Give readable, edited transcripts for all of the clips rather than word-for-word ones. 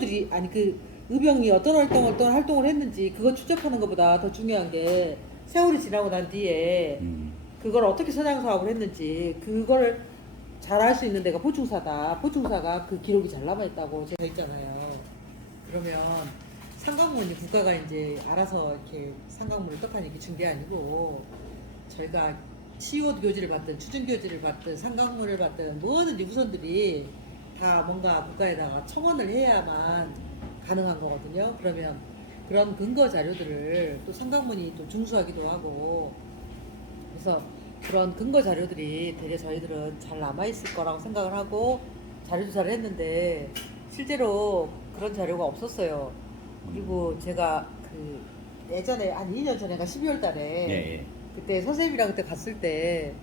들이 아니 그 의병이 어떤 활동을 했는지 그거 추적하는 것보다 더 중요한 게 세월이 지나고 난 뒤에 그걸 어떻게 선양 사업을 했는지 그거를 잘 알 수 있는 데가 보충사다. 보충사가 그 기록이 잘 남아 있다고 제가 있잖아요. 그러면 상강문이 국가가 이제 알아서 이렇게 상강문을 떡하니 이렇게 준 게 아니고 저희가 CO 교지를 받든 추진 교지를 받든 상강문을 받든 뭐든지 후손들이 다 뭔가 국가에다가 청원을 해야만 가능한 거거든요. 그러면 그런 근거 자료들을 또 상강문이 또 중수하기도 하고 그래서 그런 근거 자료들이 되게 저희들은 잘 남아있을 거라고 생각을 하고 자료 조사를 했는데 실제로 그런 자료가 없었어요. 그리고 제가 그 예전에 한 2년 전인가 12월 달에 예. 그때 선생님이랑 그때 갔을 때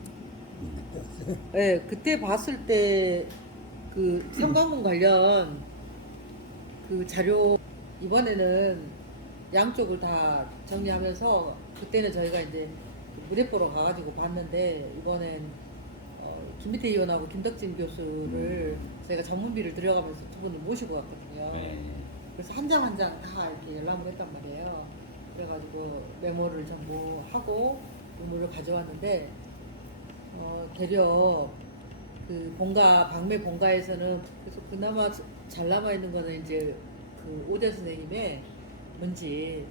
예, 그때 봤을 때 그 상강문 관련 그 자료 이번에는 양쪽을 다 정리하면서 그때는 저희가 이제 무대 보러 가가지고 봤는데 이번엔 김미태 의원하고 김덕진 교수를 저희가 전문비를 들여가면서 두 분을 모시고 왔거든요. 네. 그래서 한 장 한 장 다 이렇게 열람을 했단 말이에요. 그래가지고 메모를 전부 하고 메모를 가져왔는데 대략 그 본가 방매 본가에서는 그래서 그나마 잘 남아 있는 거는 이제 그 오대 선생님의 문집이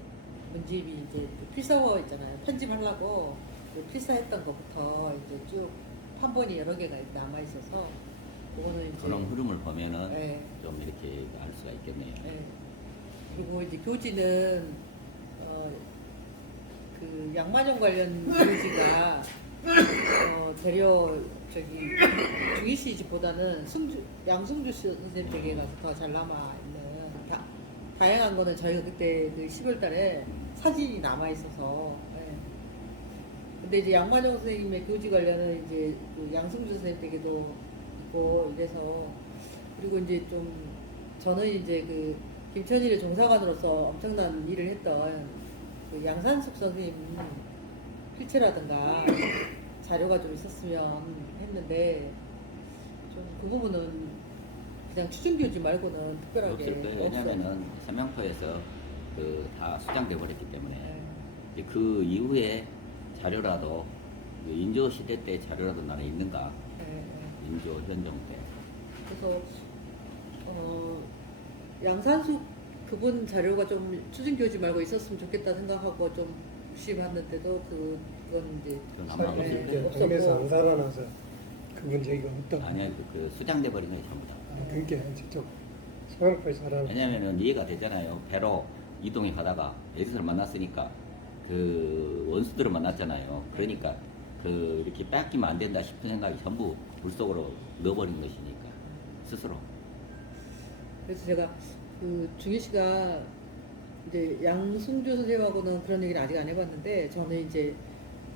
이제 필사워 있잖아요. 편집하려고 그 필사했던 것부터 이제 쭉 판본이 여러 개가 남아 있어서 그거는 이제 그런 흐름을 보면은 네. 좀 이렇게 알 수가 있겠네요. 네. 그리고 이제 교지는 그 양만형 관련 교지가 대려 저기 중희씨 집보다는 양승주 선생님 댁에 가서 더 잘 남아 있는 다양한 거는 저희가 그때 그 10월 달에 사진이 남아 있어서 네. 근데 이제 양만형 선생님의 교지 관련은 이제 그 양승주 선생님 댁에도 있고 이래서 그리고 이제 좀 저는 이제 그 김천일의 종사관으로서 엄청난 일을 했던 그 양산숙 선생님 필체라든가 자료가 좀 있었으면 했는데 좀 그 부분은 그냥 추진교지 말고는 특별하게 없을 거예요. 왜냐면은 서명포에서 그 다 수장돼 버렸기 때문에 네. 이제 그 이후에 자료라도 그 인조 시대 때 자료라도 나는 있는가? 네. 인조 현종 때. 그래서 양산숙 그분 자료가 좀 추진교지 말고 있었으면 좋겠다 생각하고 좀 시봤는데도 그건 이제 그건 아마 없을 네, 거예요. 당에서 안 없었고 살아나서 그분 저희가 없던. 아니야 그 수장돼 버린 거예요 전부 다. 그게 직접 서양파에 살아나. 왜냐면은 이해가 되잖아요. 배로 이동해 가다가 에디슨을 만났으니까 그 원수들을 만났잖아요. 그러니까 그 이렇게 뺏기면 안 된다 싶은 생각이 전부 물속으로 넣어버린 것이니까 스스로. 그래서 제가 그 중희 씨가 이제 양승주 선생님하고는 그런 얘기를 아직 안 해봤는데 저는 이제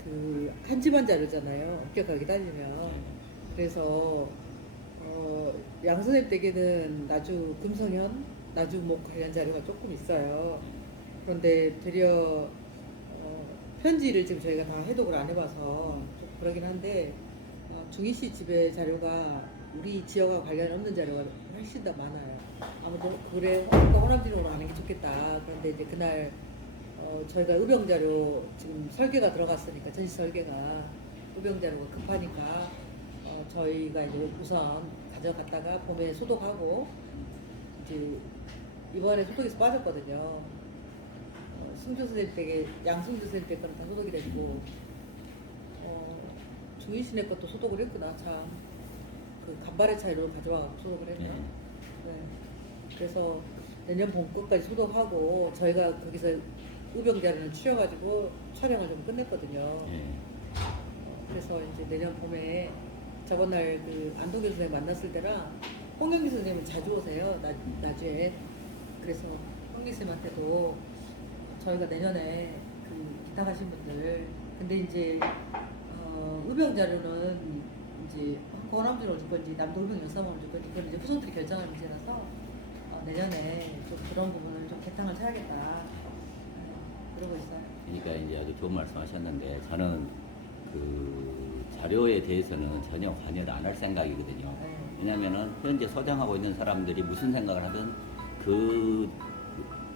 그 한 집안 자료잖아요. 엄격하게 따지면 그래서 양 선생님 댁에는 나주 금성현, 나주목 관련 자료가 조금 있어요. 그런데 되려 편지를 지금 저희가 다 해독을 안 해봐서 좀 그러긴 한데 중희 씨 집의 자료가 우리 지역과 관련 없는 자료가 훨씬 더 많아요. 아무튼 그래 호남진으로 하는 게 좋겠다. 그런데 이제 그날 저희가 의병 자료 지금 설계가 들어갔으니까 전시 설계가 의병 자료가 급하니까 저희가 이제 우선 가져갔다가 봄에 소독하고 이제 이번에 소독에서 빠졌거든요. 승주 선생님 댁에 양승주 선생님 댁 거는 다 소독이 됐고 중희 씨네 것도 소독을 했구나 참. 그 간발의 차이로 가져와 소독을 했나? 네. 그래서 내년 봄 끝까지 소독하고 저희가 거기서 의병 자료는 추려가지고 촬영을 좀 끝냈거든요. 그래서 이제 내년 봄에 저번 날 그 안동교 선생님 만났을 때랑 홍경기 선생님은 자주 오세요. 나주에. 그래서 홍경기 선생님한테도 저희가 내년에 그 기타 가신 분들 근데 이제 의병 자료는 이제 호남진으로 줄 건지 남도 의병 연사원을 줄 건지 그건 이제 후손들이 결정할 문제라서 내년에 좀 그런 부분을 좀 개탕을 쳐야겠다. 그러고 있어요. 그러니까 이제 아주 좋은 말씀하셨는데 저는 그 자료에 대해서는 전혀 관여를 안 할 생각이거든요. 왜냐하면은 현재 소장하고 있는 사람들이 무슨 생각을 하든 그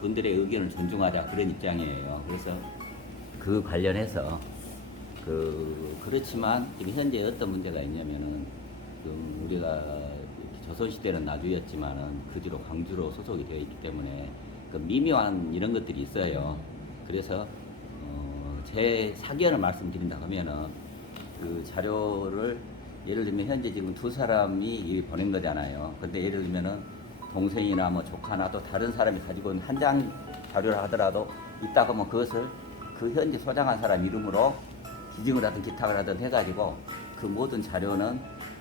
분들의 의견을 존중하자 그런 입장이에요. 그래서 그 관련해서 그렇지만 지금 현재 어떤 문제가 있냐면은 우리가 조선시대는 나주였지만은 그 뒤로 광주로 소속이 되어 있기 때문에 그 미묘한 이런 것들이 있어요. 그래서 제 사견을 말씀드린다 하면은 그 자료를 예를 들면 현재 지금 두 사람이 보낸 거잖아요. 근데 예를 들면은 동생이나 뭐 조카나 또 다른 사람이 가지고 있는 한 장 자료를 하더라도 있다 하면 그것을 그 현재 소장한 사람 이름으로 기증을 하든 기탁을 하든 해가지고 그 모든 자료는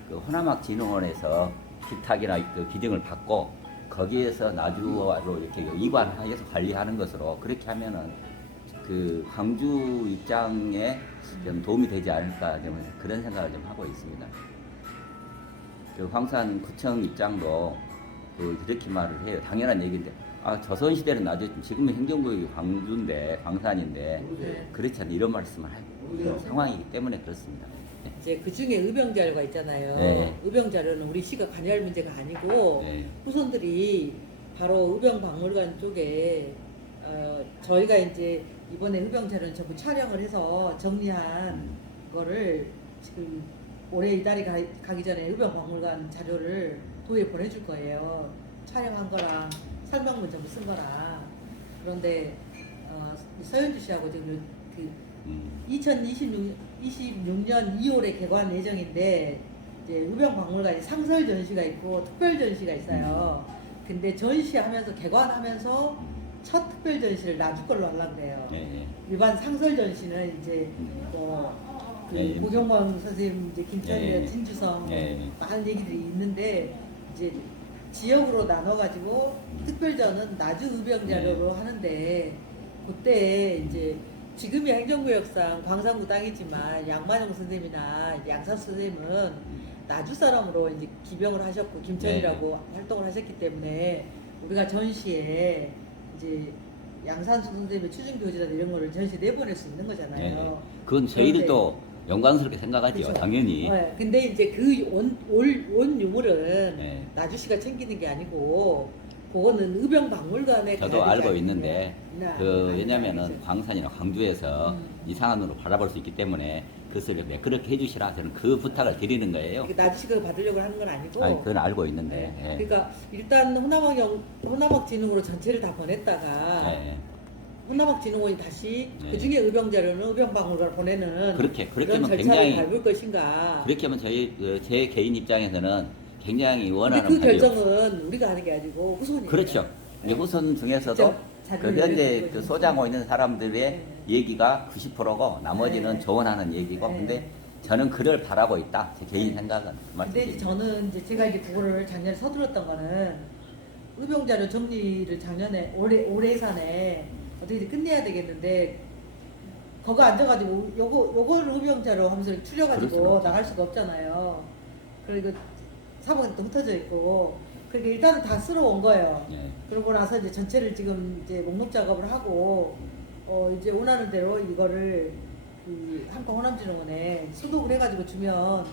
그 호남학진흥원에서 기탁이나 그 기증을 받고 거기에서 나주로 이렇게 이관해서 관리하는 것으로 그렇게 하면은 그 광주 입장에 좀 도움이 되지 않을까 좀 그런 생각을 좀 하고 있습니다. 그 황산구청 입장도 이렇게 말을 해요. 당연한 얘기인데 조선시대는 나주 지금은 행정구역이 광주인데 광산인데 네. 그렇지 않나 이런 말씀을 할 상황이기 때문에 그렇습니다. 네. 이제 그 중에 의병 자료가 있잖아요. 네. 의병 자료는 우리 시가 관여할 문제가 아니고 네. 후손들이 바로 의병박물관 쪽에 저희가 이제 이번에 의병 자료는 전부 촬영을 해서 정리한 거를 지금 올해 이달에 가기 전에 의병박물관 자료를 도에 보내줄 거예요. 촬영한 거랑 설명문 전부 쓴 거랑. 그런데 서현주 씨하고 지금 그 2026년 2월에 개관 예정인데 이제 의병박물관이 상설 전시가 있고 특별 전시가 있어요. 근데 전시하면서 개관하면서 첫 특별 전시를 나주 걸로 하려고 그래요. 네. 일반 상설 전시는 이제 네. 고경범 선생님, 이제 김천이나 네. 진주성 네. 많은 얘기들이 있는데 이제 지역으로 나눠가지고 특별전은 나주 의병 자료로 하는데 그때 이제 지금이 행정구역상 광산구 땅이지만 양만용 선생님이나 양사수 선생님은 나주 사람으로 이제 기병을 하셨고 김천이라고 활동을 하셨기 때문에 우리가 전시에 이제 양산수 선생님의 추진교지나 이런 거를 전시 내보낼 수 있는 거잖아요. 네. 그건 저희들도 영광스럽게 생각하죠. 그렇죠. 당연히. 네. 근데 이제 그 온 유물은 네. 나주시가 챙기는 게 아니고 그거는 의병박물관에 저도 가야 되지 알고 있는데 않느냐. 왜냐면은 아니죠. 광산이나 광주에서 이상한 눈으로 바라볼 수 있기 때문에 그것을 매끄럽게 해주시라 저는 그 부탁을 드리는 거예요. 나주시가 받으려고 하는 건 아니고. 아니, 그건 알고 있는데. 네. 예. 그러니까 일단 호남학진흥으로 전체를 다 보냈다가 예. 호남학진흥원이 다시 네. 그 중에 의병자료는 의병박물관을 보내는 그렇게 그런 하면 절차를 굉장히 밟을 것인가. 그렇게 하면 제 개인 입장에서는 굉장히 근데 원하는 그 바이오. 결정은 우리가 하는 게 아니고 후손이. 그렇죠. 이제 후손 중에서도 직접 자료를 그 현재 내고 그 있는 소장하고 있는 사람들의 네. 얘기가 90%고 나머지는 네. 조언하는 얘기고 네. 근데 저는 그를 바라고 있다. 제 개인 생각은 근데 이제 말씀드립니다. 저는 이제 제가 이제 그거를 작년에 서둘렀던 거는 의병자료 정리를 작년에 올해 예산에 어떻게 이제 끝내야 되겠는데 거기 앉아가지고 요걸 의병자료 하면서 그럴 수는 추려가지고 없죠. 나갈 수가 없잖아요. 그리고 사방에 또 흩어져 있고 그러니까 일단은 다 쓸어온 거예요. 네. 그러고 나서 이제 전체를 지금 이제 목록 작업을 하고 이제 원하는 대로 이거를 그 한국 호남진흥원에 소독을 해가지고 주면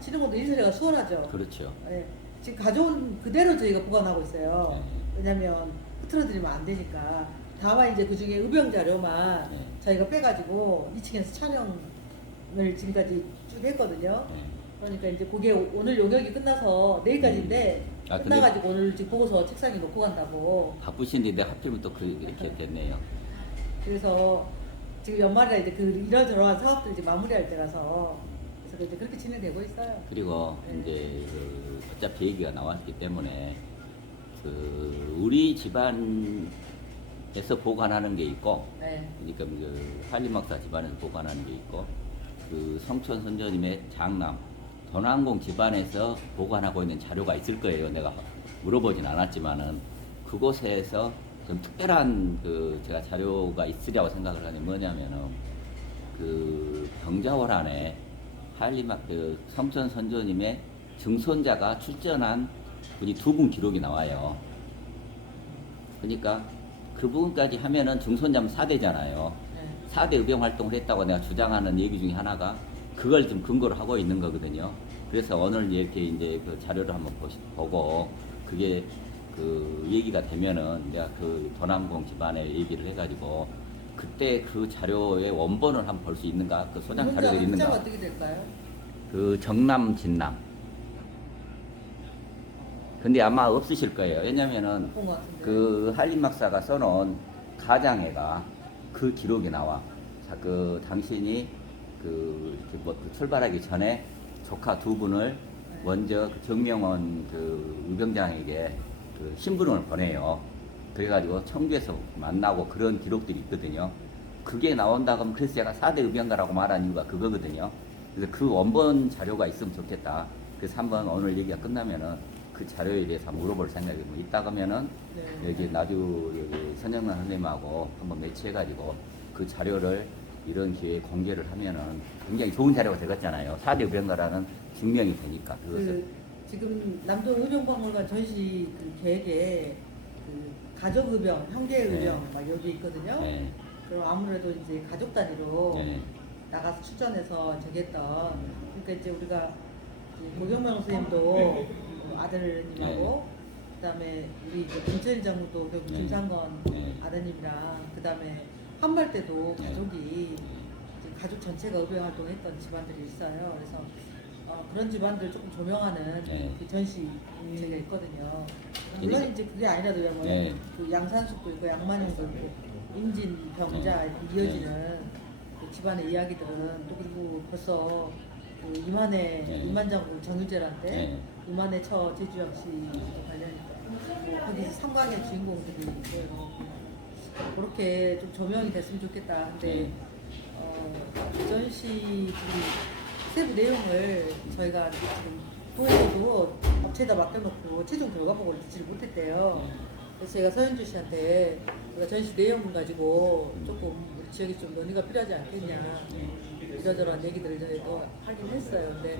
진흥원도 인쇄가 수월하죠. 그렇죠. 예. 지금 가져온 그대로 저희가 보관하고 있어요. 네. 왜냐면 흐트러뜨리면 안 되니까. 다만 이제 그 중에 의병 자료만 네. 저희가 빼가지고 2층에서 촬영을 지금까지 쭉 했거든요. 네. 그러니까 이제 그게 오늘 용역이 끝나서 내일까지인데 근데 끝나가지고 오늘 지금 보고서 책상에 놓고 간다고. 바쁘신데 하필이면 또 이렇게 됐네요. 그래서 지금 연말이라 이제 그 이러저러한 사업들 이제 마무리할 때라서 그래서 이제 그렇게 진행되고 있어요. 그리고 네. 이제 어차피 얘기가 나왔기 때문에 우리 집안에서 보관하는 게 있고, 네. 그러니까 한림막사 집안에서 보관하는 게 있고, 성촌 선조님의 장남 돈왕공 집안에서 보관하고 있는 자료가 있을 거예요. 내가 물어보진 않았지만은 그곳에서 좀 특별한 제가 자료가 있으리라고 생각을 하는 뭐냐면은 병자월 안에 한림막 성촌 선조님의 증손자가 출전한 분이 2분 기록이 나와요. 그러니까 그 부분까지 하면은 증손자면 4대잖아요. 네. 4대 의병 활동을 했다고 내가 주장하는 얘기 중에 하나가 그걸 좀 근거로 하고 있는 거거든요. 그래서 오늘 이렇게 이제 그 자료를 한번 보고 그게 그 얘기가 되면은 내가 그 도남공 집안에 얘기를 해가지고 그때 그 자료의 원본을 한번 볼 수 있는가? 그 소장 자료들이 문자가 있는가? 어떻게 될까요? 그 정남 진남. 근데 아마 없으실 거예요. 왜냐면은 본 것 같은데. 그 한림 박사가 써놓은 가장애가 그 기록이 나와. 자, 그 당신이 이렇게 그 출발하기 전에 조카 두 분을 먼저 그 정명원 그 의병장에게 그 신분을 보내요. 그래가지고 청주에서 만나고 그런 기록들이 있거든요. 그게 나온다 그러면 그래서 제가 4대 의병가라고 말한 이유가 그거거든요. 그래서 그 원본 자료가 있으면 좋겠다. 그래서 한번 오늘 얘기가 끝나면은 그 자료에 대해서 한번 물어볼 생각이 뭐 있다 그러면은 네. 여기 나주 여기 선영란 선생님하고 한번 매치해가지고 그 자료를 이런 기회에 공개를 하면은 굉장히 좋은 자료가 되겠잖아요. 4대 의병가라는 증명이 되니까 그것을. 그 지금 남도 의병박물관 전시 그 계획에 그 가족 의병, 형제 의병 네. 막 여기 있거든요. 네. 그럼 아무래도 이제 가족 단위로 네. 나가서 출전해서 저기 했던 그러니까 이제 우리가 고경명 선생님도 아들님하고 그다음에 우리 이제 김철인 장로도 결국 네. 김상건 네. 아드님이랑 그다음에 한발 때도 네. 가족이 이제 가족 전체가 의병 활동했던 집안들이 있어요. 그래서 그런 집안들 조금 조명하는 네. 그 전시 제가 있거든요. 물론 이제 그게 아니라도요. 뭐 네. 그 양산숙도 있고 양만용도 있고 임진, 병자 이렇게 이어지는 그 집안의 이야기들은 또 그리고 벌써 그 이만의 네. 이만장군 정유재란데 네. 이만의 처 제주영 씨도 관련이 있고 거기서 삼강의 주인공들이 있어요. 그렇게 좀 조명이 됐으면 좋겠다. 근데 네. 전시 지금 세부 내용을 저희가 지금 도에서도 업체에다 맡겨놓고 최종 결과 보고를 듣지를 못했대요. 그래서 제가 서현주 씨한테 우리가 전시 내용 가지고 조금 우리 지역에 좀 논의가 필요하지 않겠냐 이러저러한 얘기들을 저희도 하긴 했어요. 근데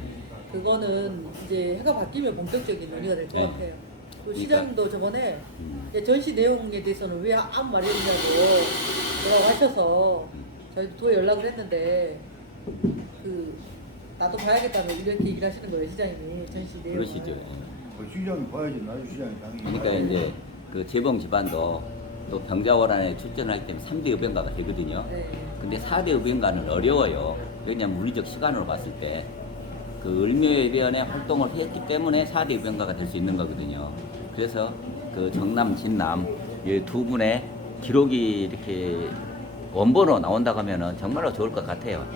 그거는 이제 해가 바뀌면 본격적인 논의가 될 것 네. 같아요. 그 그러니까. 시장님도 저번에 음. 이제 전시 내용에 대해서는 왜 아무 말이 없냐고 뭐라고 하셔서 저희도 도에 연락을 했는데 그 나도 봐야겠다고 이렇게 얘기를 하시는 거예요, 시장님이 전시 내용. 그러시죠. 시장이 봐야지 나주 시장이 당연히. 그러니까 이제 그 재봉 집안도 또 병자호란에 출전할 때는 3대 의병가가 되거든요. 네. 근데 4대 의병가는 어려워요. 왜냐면 물리적 시간으로 봤을 때 그 을묘해변에 활동을 했기 때문에 4대 의병가가 될 수 있는 거거든요. 그래서 그 정남, 진남 이 두 분의 기록이 이렇게 원본으로 나온다고 하면은 정말로 좋을 것 같아요.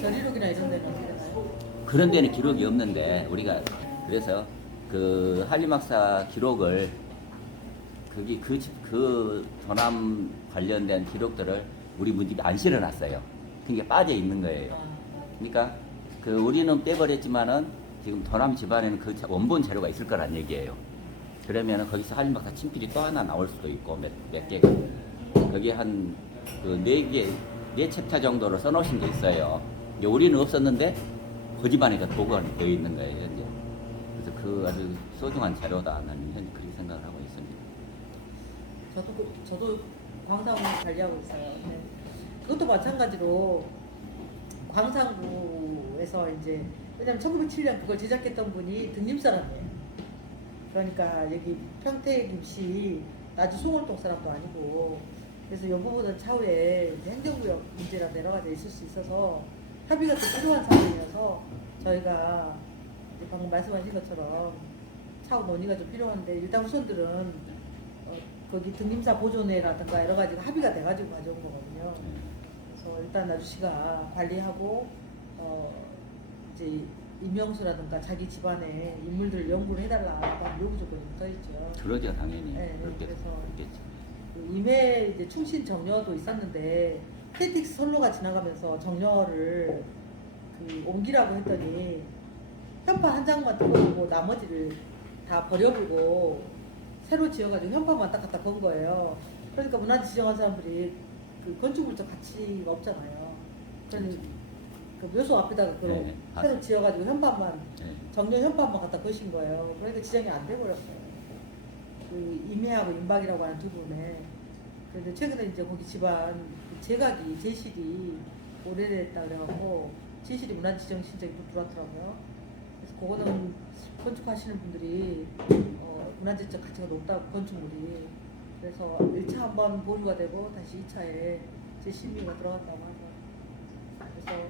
전이록이나 이런 데는 어떻게 되나요? 그런 데는 기록이 없는데 우리가 그래서 그 한림학사 기록을 그 도남 관련된 기록들을 우리 문집에 안 실어놨어요. 그게 빠져 있는 거예요. 그러니까 그 우리는 빼버렸지만은 지금 도남 집안에는 그 원본 자료가 있을 거란 얘기예요. 그러면은 거기서 한림학사 친필이 또 하나 나올 수도 있고 몇 개가 거기 한 그 4 챕터 정도로 써놓으신 게 있어요. 이제 우리는 없었는데 그 집안에 보관이 되어 있는 거예요, 현재. 그래서 그 아주 소중한 자료다. 나는 현재 그렇게 생각을 하고 있습니다. 저도 광산을 관리하고 있어요. 네. 그것도 마찬가지로 광산구에서 이제 왜냐면 1907년 그걸 제작했던 분이 등림 사람이에요. 그러니까 여기 평택 임시 나주 송월동 사람도 아니고 그래서 이 부분은 차후에 이제 행정구역 문제라 여러 가지 있을 수 있어서 협의가 또 필요한 상황이어서 저희가 이제 방금 말씀하신 것처럼 차후 논의가 좀 필요한데 일단 후손들은 거기 등림사 보존회라든가 여러 가지가 합의가 돼가지고 가져온 거거든요. 그래서 일단 나주시가 관리하고 이제 임명수라든가 자기 집안의 인물들을 연구를 해달라고 요구 조건이 붙어 있죠. 그러죠, 당연히. 네, 그래서 그렇겠죠. 그 임해 이제 충신 정려도 있었는데 KTX 선로가 지나가면서 정려를 그 옮기라고 했더니 현판 한 장만 들어오고 나머지를 다 버려보고 새로 지어가지고 현판만 딱 갖다 건 거예요. 그러니까 문화재 지정한 사람들이 그 건축물적 가치가 없잖아요. 그러니 그 묘소 앞에다가 그 네, 새로 지어가지고 현판만 네. 정려 현판만 갖다 거신 거예요. 그러니까 지정이 안 돼버렸어요. 그 임해하고 임박이라고 하는 두 분에. 그런데 최근에 이제 거기 집안 그 제각이 제실이 오래됐다 그래갖고 제실이 문화지정 신청이 또 들어왔더라고요. 그래서 그거는 건축하시는 분들이 문화재적 가치가 높다고 건축물이 그래서 1차 한번 보류가 되고 다시 2차에 재심의가 들어갔다고 하죠. 그래서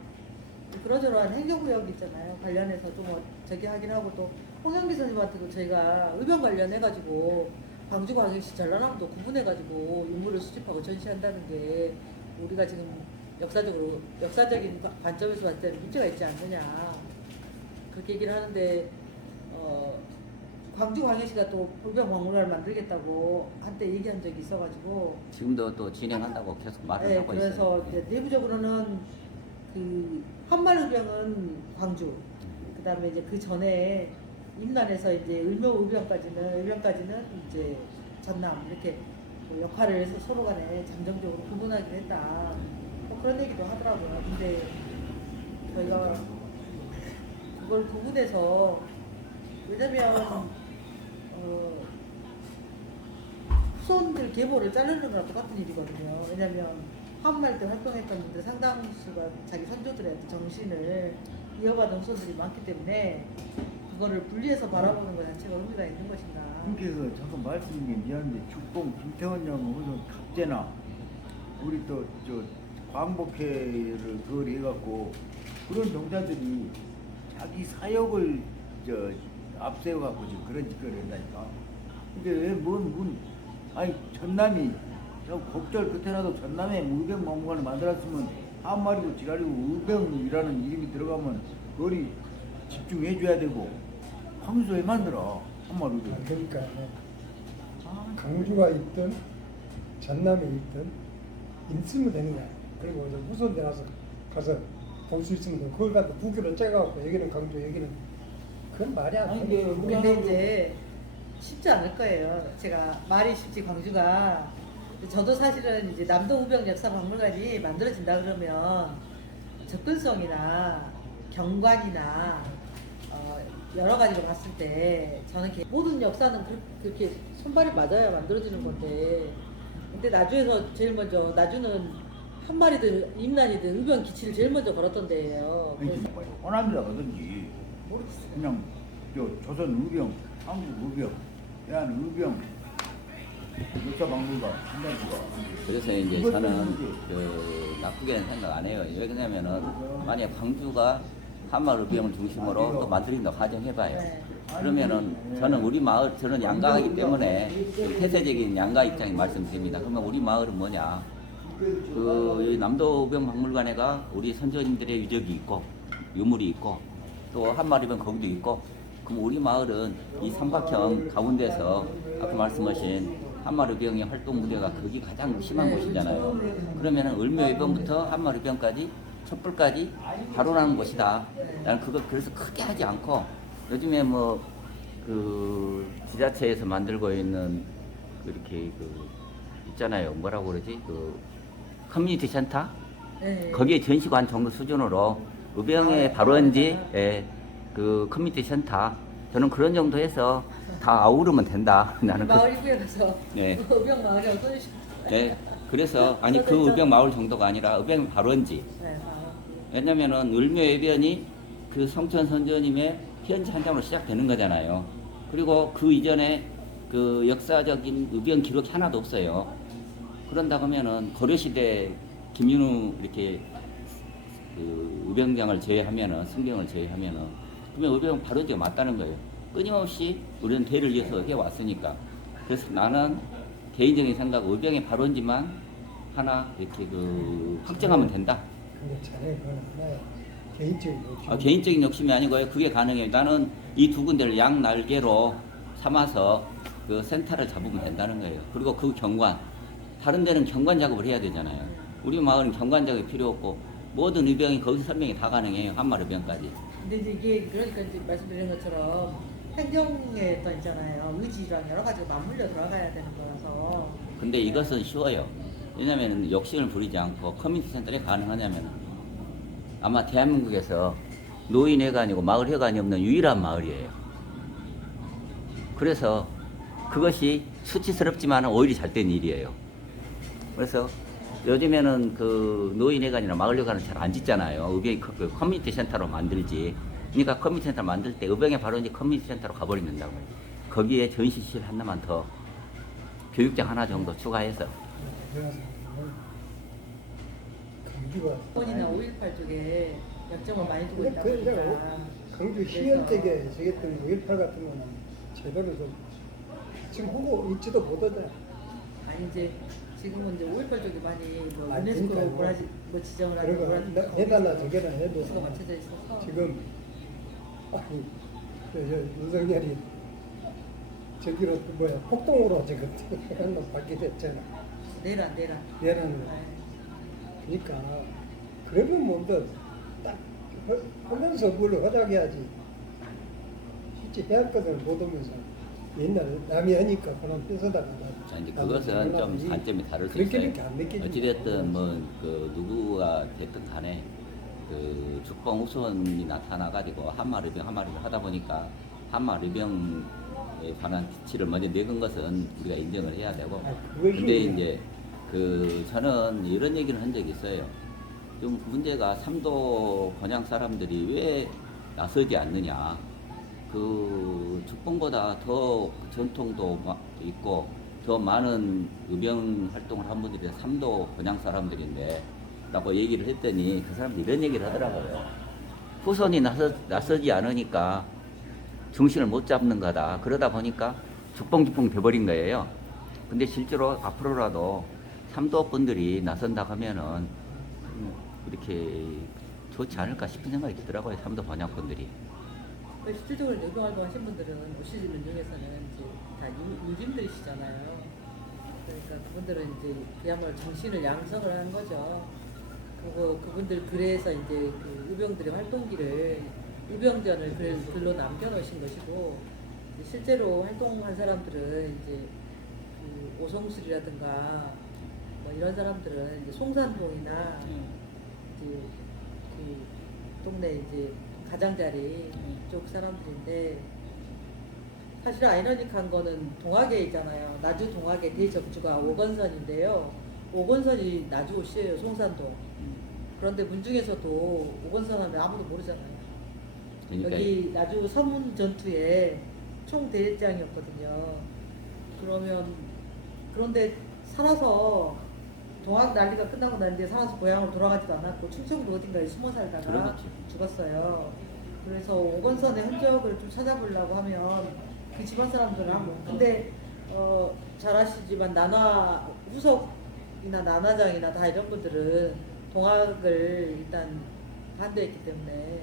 그러저러한 행정구역 있잖아요. 관련해서 좀 저기 하긴 하고 또 홍영기 선생님한테도 저희가 의병 관련해가지고 광주광역시 전라남도 구분해가지고 유물을 수집하고 전시한다는 게 우리가 지금 역사적인 관점에서 봤을 때는 문제가 있지 않느냐 그렇게 얘기를 하는데 광주광역시가 또 의병박물관을 만들겠다고 한때 얘기한 적이 있어가지고 지금도 또 진행한다고 계속 말을 네, 하고 그래서 있어요. 이제 내부적으로는 그 한말의병은 광주, 그 다음에 이제 그 전에 임난에서 이제 의병까지는 이제 전남 이렇게 그 역할을 해서 서로 간에 잠정적으로 구분하기로 했다. 뭐 그런 얘기도 하더라고요. 근데 저희가 그걸 구분해서 왜냐면 후손들 계보를 자르는 거랑 똑같은 일이거든요. 왜냐면 한말 때 활동했던 분들 상당수가 자기 선조들의 정신을 이어받은 후손들이 많기 때문에 그거를 분리해서 바라보는 것 자체가 의미가 있는 것인가. 그렇게 해서 잠깐 말씀드린 게 미안한데 축봉 김태원 양은 무슨 갑제나 우리 또 저 광복회를 그걸 해갖고 그런 종자들이 자기 사역을 저 앞세워갖고 지금 그런 짓거리 한다니까. 이게 왜뭔 아니 전남이 저 곡절 끝에라도 전남에 의병박물관을 만들었으면 한 마리고 지랄이고 의병이라는 이름이 들어가면 그걸 집중해줘야 되고 광주에 만들어 한 마리 의병. 그러니까 강주가 있든 전남에 있든 있으면 되는 거야. 그리고 이제 후손들 가서 볼 수 있으면 그걸 갖다 부교를 짜갖고 여기는 강주 여기는 그건 말이 안 아니, 돼. 근데 근데 이제 쉽지 않을 거예요. 제가 말이 쉽지 광주가. 저도 사실은 이제 남동우병 역사박물관이 만들어진다 그러면 접근성이나 경관이나 여러 가지로 봤을 때 저는 모든 역사는 그렇게 손발이 맞아야 만들어지는 건데 근데 나주에서 제일 먼저 나주는 한마리든 임난이든 의병 기치를 제일 먼저 걸었던 데예요. 호남이라 그러든지 모르겠어요. 그냥 저 조선 의병, 한국 의병, 대한 의병 역사박물관 한다니까. 그래서 이제 저는 그 나쁘게는 생각 안 해요. 왜 그러냐면은 만약 광주가 한말 의병을 중심으로 또 만들린다고 가정해봐요. 네. 그러면은 저는 우리 마을 저는 양가이기 때문에 그 폐쇄적인 양가 입장에 말씀드립니다. 그러면 우리 마을은 뭐냐? 그 남도 의병박물관에가 우리 선조님들의 유적이 있고 유물이 있고 또 한말 의병 거기도 있고 그럼 우리 마을은 이 삼각형 가운데서 아까 말씀하신 한마의병의 활동 무대가 거기 가장 심한 곳이잖아요. 그러면은 을묘의병부터 한마의병까지 촛불까지 바로 나는 곳이다. 나는 그거 그래서 크게 하지 않고 요즘에 뭐 그 지자체에서 만들고 있는 그렇게 그 있잖아요. 뭐라고 그러지? 그 커뮤니티 센터? 네. 거기에 전시관 정도 수준으로 의병의 발원지 그 커뮤니티 센터 저는 그런 정도 해서 다 아우르면 된다. 나는 마을 입구에 가서 네. 의병 마을이라고 써주시고. 네. 그래서 아니 그 의병 마을 정도가 아니라 의병 발원지. 네. 왜냐면은 을묘해변이 그 성천 선조님의 현지 한 장으로 시작되는 거잖아요. 그리고 그 이전에 그 역사적인 의병 기록이 하나도 없어요. 그런다 그러면은 고려시대 김윤우 이렇게 그 의병장을 제외하면은 승병을 제외하면은 그러면 의병 발원지가 맞다는 거예요. 끊임없이 우리는 대를 이어서 해왔으니까. 그래서 나는 개인적인 생각 의병의 발원지만 하나 이렇게 그 확정하면 된다. 근데 자네 그건 하나의 개인적인 욕심. 개인적인 욕심이 아니고요. 그게 가능해요. 나는 이 두 군데를 양 날개로 삼아서 그 센터를 잡으면 된다는 거예요. 그리고 그 경관, 다른 데는 경관 작업을 해야 되잖아요. 우리 마을은 경관 작업이 필요 없고 모든 의병이 거기서 설명이 다 가능해요. 한말 의병까지. 근데 이제 이게 그러니까 이제 말씀드린 것처럼 행정에 또 있잖아요. 의지랑 여러 가지가 맞물려 들어가야 되는 거라서. 근데 이것은 쉬워요. 왜냐하면 욕심을 부리지 않고 커뮤니티 센터에 가능하냐면 아마 대한민국에서 노인회관이고 마을회관이 없는 유일한 마을이에요. 그래서 그것이 수치스럽지만 오히려 잘된 일이에요. 그래서 요즘에는 그 노인회관이나 마을회관은 잘 안 짓잖아요. 의병이 그 커뮤니티 센터로 만들지. 그러니까 커뮤니티 센터 만들 때 의병에 바로 이제 커뮤니티 센터로 가버린다고 말이에요. 거기에 전시실 하나만 더 교육장 하나 정도 추가해서 그래서 강주가 번이나 5.18 쪽에 약점을 많이 두고 있다 그 제가 보니까 강주 시연택에 저겼던 5.18 같은 거는 제대로 좀 지금 하고 있지도 못하잖아. 아니 이제 지금은 이제 5.18 쪽이 많이 뭐 아, 유네스코 그러니까요. 문화지 뭐 지정을 하는 그리고 문화재 해달라 저게나 해도 부서가 맞춰져 있어서 지금 아니 저 윤석열이 저기로 또 뭐야 폭동으로 지금 한번 받게 됐잖아. 내라 얘라는 그러니까 그러면 뭔가 딱 하면서 뭘 허작해야지. 실제 해안가를 못 오면서 옛날 남이 하니까 그런 뺏어다가 자, 이제 그것은 좀 관점이 다를 수 있어요. 그렇게밖에 안 느껴지죠. 어찌됐든 뭐 그 누구가 됐든 간에 그 죽봉 우선이 나타나가지고 한마리병 하다 보니까 한마리병에 관한 기치를 먼저 내건 것은 우리가 인정을 해야 되고. 근데 이제 그 저는 이런 얘기를 한 적이 있어요. 좀 문제가 삼도 번양 사람들이 왜 나서지 않느냐. 그 죽봉보다 더 전통도 있고 더 많은 의병 활동을 한 분들이 삼도 번양 사람들인데 라고 얘기를 했더니 그 사람들이 이런 얘기를 하더라고요. 후손이 나서지 않으니까 중심을 못 잡는 거다. 그러다 보니까 죽봉 돼버린 거예요. 근데 실제로 앞으로라도 삼도 분들이 나선다 하면은 이렇게 좋지 않을까 싶은 생각이 들더라고요. 삼도 번양 분들이. 실질적으로 의병 활동하신 분들은 오시는 중에서는 이제 다 유진들이시잖아요. 그러니까 그분들은 이제 그야말로 정신을 양성을 하는 거죠. 그리고 그분들 글에서 이제 그 의병들의 활동기를 의병전을 글로 남겨놓으신 것이고 이제 실제로 활동한 사람들은 이제 그 오성술이라든가 뭐 이런 사람들은 이제 송산동이나 이제 그 동네 이제 가장자리 쪽 사람들인데 사실 아이러니한 거는 동학에 있잖아요. 나주 동학의 대적주가 오건선인데요. 오건선이 나주 옷이에요. 송산동. 그런데 문중에서도 오건선 하면 아무도 모르잖아요. 그러니까 여기 나주 서문 전투에 총대장이었거든요. 그런데 살아서 동학 난리가 끝나고 난 뒤에 살아서 고향으로 돌아가지도 않았고 충청도 어딘가에 숨어 살다가 그러겠지. 죽었어요. 그래서 오건선의 흔적을 좀 찾아보려고 하면 그 집안 사람들은 근데 잘 아시지만 난화 후석이나 난화장이나 다 이런 분들은 동학을 일단 반대했기 때문에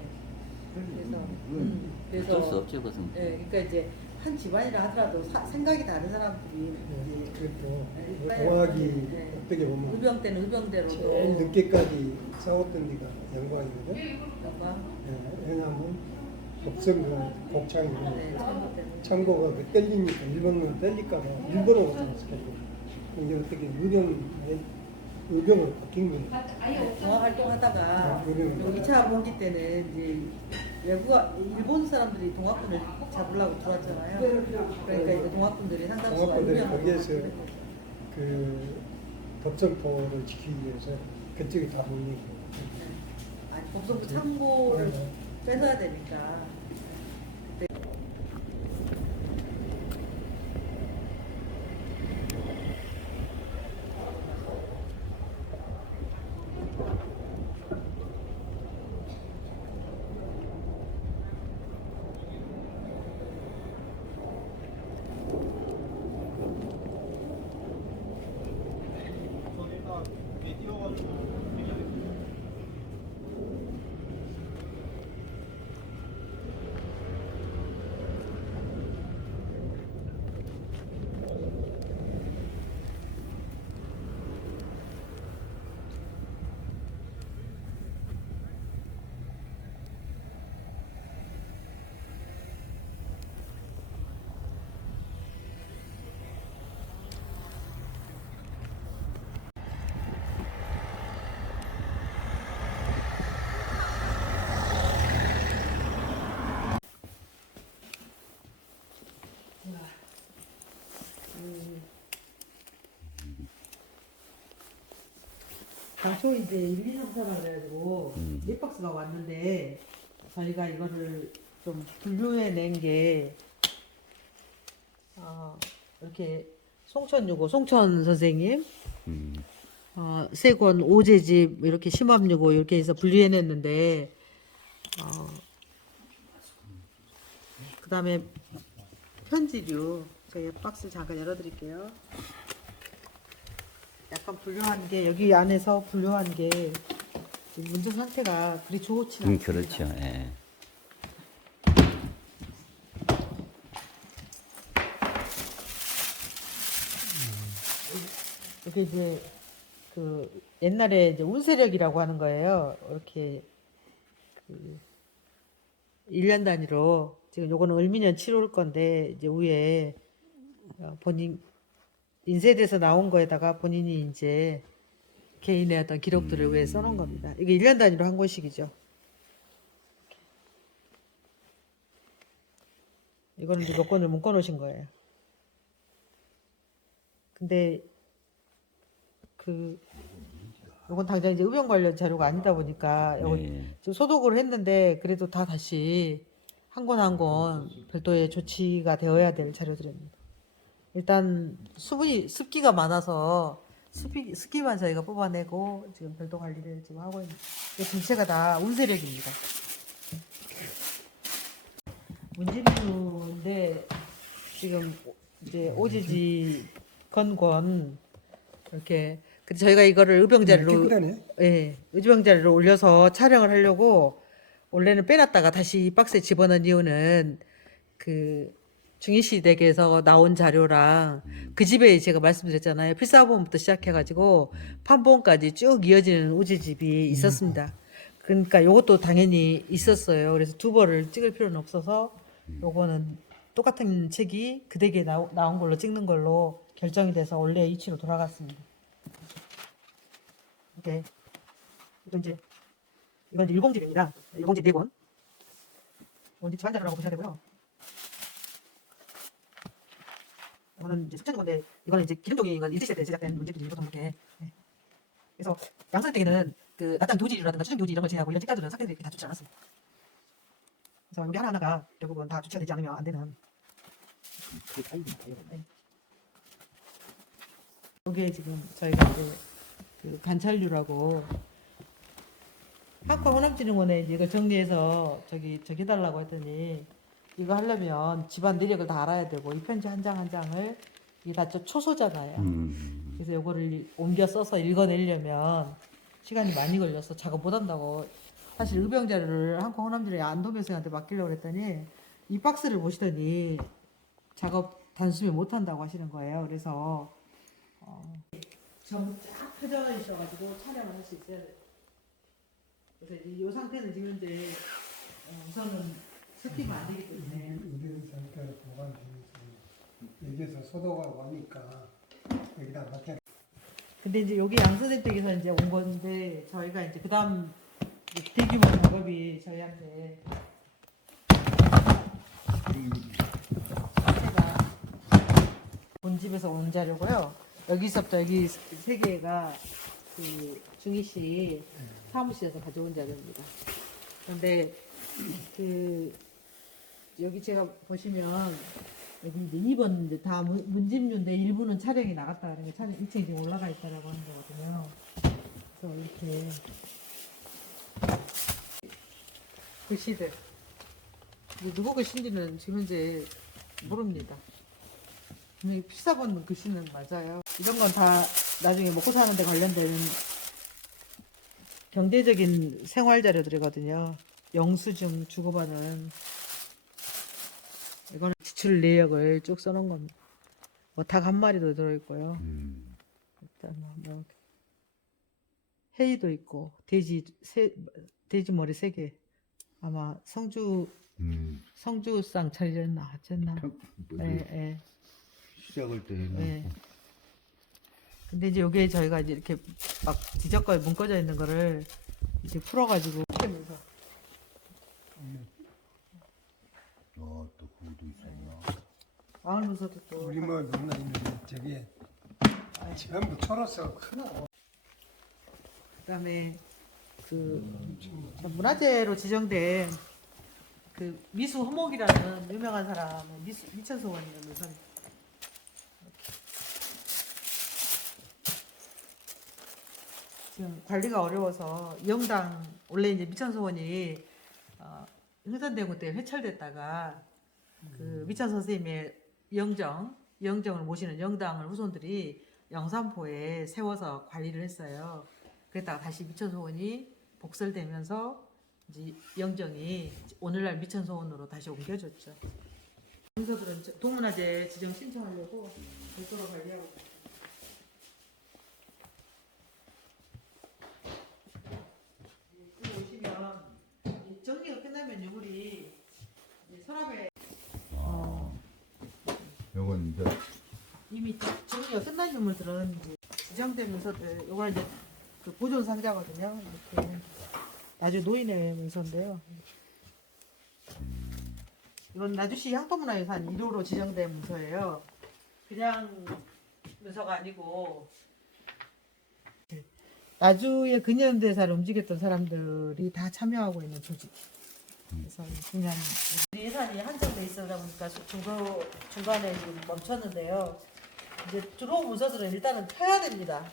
그래서 어쩔 수 없죠, 그것은. 예, 그러니까 이제 한 집안이라 하더라도 생각이 다른 사람들이 이제 그리고 네. 동학이 네. 어떻게 보면 의병 때는 의병대로도 제일 늦게까지 싸웠던 데가 영광이거든. 영광 왜냐하면 법성 그 곡창이 네, 참고 때문에 창고가 그 떼리니까 일본은 떼릴까봐 일본으로 들어갔고 이제 어떻게 의병으로 바뀐 거예요. 동학 활동하다가 의병. 여기 2차 봉기 때는 이제 일본 사람들이 동학군을 잡으려고 들어왔잖아요. 그러니까 이제 동학군들이 상당수가 동학군들이 의병으로 거기에서 들어왔거든요. 그 법성포를 지키기 위해서 그쪽이 다 몰리고 아니 법성부 참고를 네. 뺏어야 되니까 그때 당초 이제 1, 2, 3, 4라 그래가지고 네 박스가 왔는데 저희가 이거를 좀 분류해낸 게 이렇게 송천유고 송천 선생님 세 권 오제집 이렇게 심합유고 이렇게 해서 분류해냈는데 그다음에 편지류 저희 박스 잠깐 열어드릴게요. 약간 분류한 게 여기 안에서 분류한 게 문제 상태가 그리 좋지 않습니다. 그렇죠. 예. 이게 이제 그 옛날에 이제 운세력이라고 하는 거예요. 이렇게 그 1년 단위로 지금 요거는 을미년 7월 건데 이제 위에 본인 인쇄돼서 나온 거에다가 본인이 이제 개인의 어떤 기록들을 위해 써놓은 겁니다. 이게 1년 단위로 한 권씩이죠. 이거는 이제 몇 권을 묶어 놓으신 거예요. 근데 요건 당장 이제 의병 관련 자료가 아니다 보니까 요거 네. 좀 소독을 했는데 그래도 다 다시 한 권 한 권 별도의 조치가 되어야 될 자료들입니다. 일단 습기가 많아서 습기만 저희가 뽑아내고 지금 별도 관리를 지금 하고 있는 이 전체가 다 운세력입니다. 문진류인데 지금 이제 오지지 건권 이렇게 근데 저희가 이거를 의병자리로 깨끗하네. 예, 의병자리로 올려서 촬영을 하려고 원래는 빼놨다가 다시 이 박스에 집어넣은 이유는 그 중위시 댁에서 나온 자료랑 그 집에 제가 말씀드렸잖아요. 필사본부터 시작해가지고 판본까지 쭉 이어지는 우지집이 있었습니다. 그러니까 요것도 당연히 있었어요. 그래서 두 벌을 찍을 필요는 없어서 요거는 똑같은 책이 그 댁에 나온 걸로 찍는 걸로 결정이 돼서 원래 위치로 돌아갔습니다. 오케이. 이건 이제 일공집입니다. 일공집 4권. 이건 이제 주한자료라고 보셔야 되고요. 이거는 이제 숙제는 건데 이거는 이제 기름종이 이건 일제시대 때 제작된 문제들이 보통 이렇게. 네. 그래서 양선택에는 그 납당 교지라든가 추정 교지 이런 걸 제외하고 이런 책자들은 삭제되게 다 주지 않았습니다. 그래서 여기 하나하나가 결국은 다 주체가 되지 않으면 안 되는. 네. 여기에 지금 저희가 이제 그 관찰류라고 학과 호남진흥원에 이걸 정리해서 저기 해달라고 했더니 이거 하려면 집안 내력을 다 알아야 되고 이 편지 한 장 한 장을 이게 다 초소잖아요. 그래서 이거를 옮겨 써서 읽어내려면 시간이 많이 걸려서 작업 못 한다고 사실 의병 자료를 한국 호남진흥 안도변생한테 맡기려고 그랬더니 이 박스를 보시더니 작업 단숨에 못 한다고 하시는 거예요. 그래서 전부 쫙 펴져 있어가지고 촬영을 할 수 있어야 돼요. 그래서 이 상태는 지금 이제 우선은 습기가 안 되기 때문에 이런 상태로 보관되어 있습니다. 여기서 소독하고 하니까 여기다 맡겨. 근데 이제 여기 양선생 댁에서 이제 온 건데 저희가 이제 그다음 대규모 작업이 저희한테 제가 본집에서 온 자료고요. 여기서부터 여기 세 개가 그 중위시 사무실에서 가져온 자료입니다. 그런데 그 여기 제가 보시면 여기 이제 2번 이제 다 문집류인데 일부는 촬영이 나갔다 그러는 게 촬영 1층에 지금 올라가 있다라고 하는 거거든요. 그래서 이렇게 글씨들 이제 누구 글씨인지는 지금 현재 모릅니다. 분명히 필사본 글씨는 맞아요. 이런 건 다 나중에 먹고 사는 데 관련된 경제적인 생활 자료들이거든요. 영수증 주고받은 이거는 지출 내역을 쭉 써놓은 겁니다. 뭐 닭 한 마리도 들어있고요. 일단 뭐 해이도 있고 돼지 머리 3개. 아마 성주상 차리랬나 어쨌나. 예. 시작할 때 했나? 네. 근데 이제 요게 저희가 이제 이렇게 막 지적거리 묶어져 있는 거를 이제 풀어가지고 하면서 또 그것도 있었나? 마을 문서도 또 우리 뭐 누나 있는데 저기 전부 초록색 크나. 그다음에 그 문화재로 지정된 그 미수 허목이라는 유명한 사람은 미천소원이라면서 지금 관리가 어려워서 영당 원래 이제 미천소원이 흥선대군 때 회찰됐다가 그 미천 선생님의 영정을 모시는 영당을 후손들이 영산포에 세워서 관리를 했어요. 그랬다가 다시 미천소원이 복설되면서 이제 영정이 오늘날 미천소원으로 다시 옮겨졌죠. 문서들은 동문화재 지정 신청하려고 별도로 관리하고 있어요. 여기 오시면 이 정리가 끝나면 유물이 이제 서랍에 요건 이제 이미 정리가 끝난 유물들은 이제 지정된 문서들, 요거 이제 그 보존 상자거든요. 이렇게 나주 노인의 문서인데요. 이건 나주시 향토문화유산 1호로 지정된 문서예요. 그냥 문서가 아니고 나주의 근현대사를 움직였던 사람들이 다 참여하고 있는 조직. 그래서 그냥 예산이 한정돼 있어다 보니까 중간에 지금 멈췄는데요. 이제 들어온 문서들은 일단은 펴야 됩니다.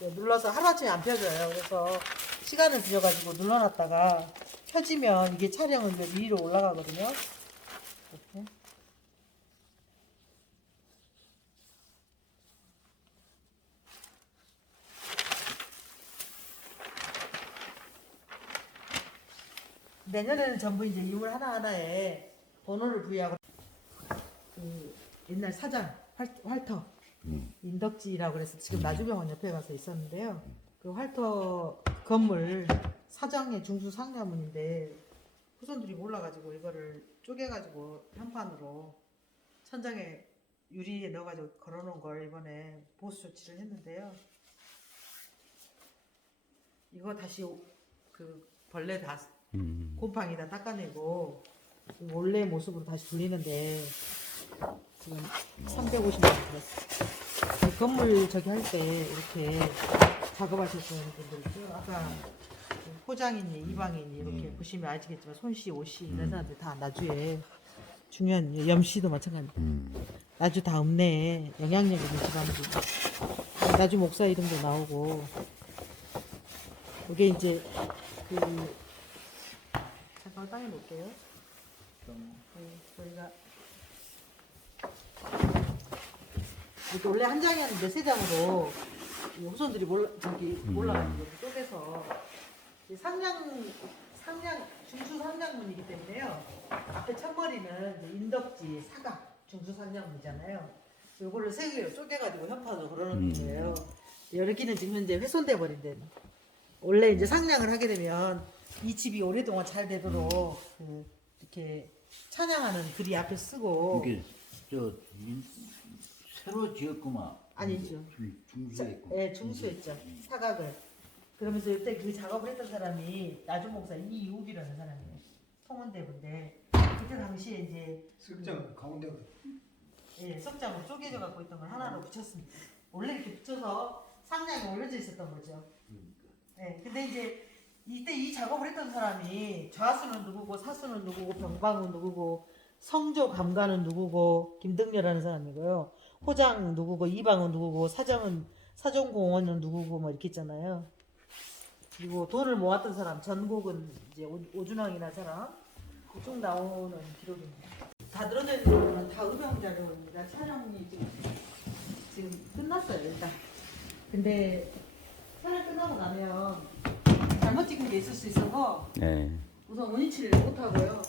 눌러서 하루아침에 안 펴져요. 그래서 시간을 들여가지고 눌러놨다가 펴지면 이게 촬영은 이제 위로 올라가거든요. 이렇게. 내년에는 전부 이제 유물 하나하나에 번호를 부여하고 그 옛날 사장 활터 인덕지라고 그래서 지금 나주병원 옆에 가서 있었는데요. 그 활터 건물 사장의 중수 상가문인데 후손들이 몰라가지고 이거를 쪼개가지고 현판으로 천장에 유리에 넣어가지고 걸어놓은 걸 이번에 보수 조치를 했는데요. 이거 다시 그 벌레 다 곰팡이 다 닦아내고 원래 모습으로 다시 돌리는데 지금 350만 원 들었어요. 이 건물 저기 할 때 이렇게 작업하셨던 분들 있죠. 아까 그 포장이니 이방이니 이렇게 보시면 아시겠지만 손씨, 옷씨 이런 사람들 다 나주에 중요한 염씨도 마찬가지입니다. 나주 다음내에 영향력 있는 지방들 나주 목사 이름도 나오고 이게 이제 그 잠깐 땅에 놓을게요. 저희가 이렇게 원래 한 장이 아닌데 세 장으로 후손들이 몰라가지고 쪼개서 중수 상량문이기 때문에요. 앞에 첫머리는 이제 인덕지 사각 중수 상량문이잖아요. 요거를 세 개로 쪼개가지고 현판으로 걸어놓는 거예요. 여기는 지금 현재 훼손돼 버린 데. 원래 이제 상량을 하게 되면 이 집이 오랫동안 잘 되도록 이렇게 찬양하는 글이 앞에 쓰고 이게 새로 지었구만. 아니죠. 중수했고. 네, 중수했죠. 사각을. 그러면서 이때 그 작업을 했던 사람이 나주 목사 이육이라는 사람이에요. 통원대부인데 그때 당시에 이제 석장 가운데 예, 석장으로 쪼개져 갖고 있던 걸 하나로 붙였습니다. 원래 이렇게 붙여서 상량이 올려져 있었던 거죠. 네, 근데 이제 이때 이 작업을 했던 사람이 좌수는 누구고 사수는 누구고 병방은 누구고 성조 감가는 누구고 김등렬라는 사람이고요. 호장 누구고 이방은 누구고 사정공원은 누구고 뭐 이렇게 있잖아요. 그리고 돈을 모았던 사람 전곡은 이제 오준왕이라는 사람 쭉 나오는 기록입니다. 다 늘어져 있는 거는 다 음영 자료입니다. 촬영이 지금 끝났어요 일단. 근데 촬영 끝나고 나면 잘못 찍힌 게 있을 수 있어서 네. 우선 원위치를 못 하고요.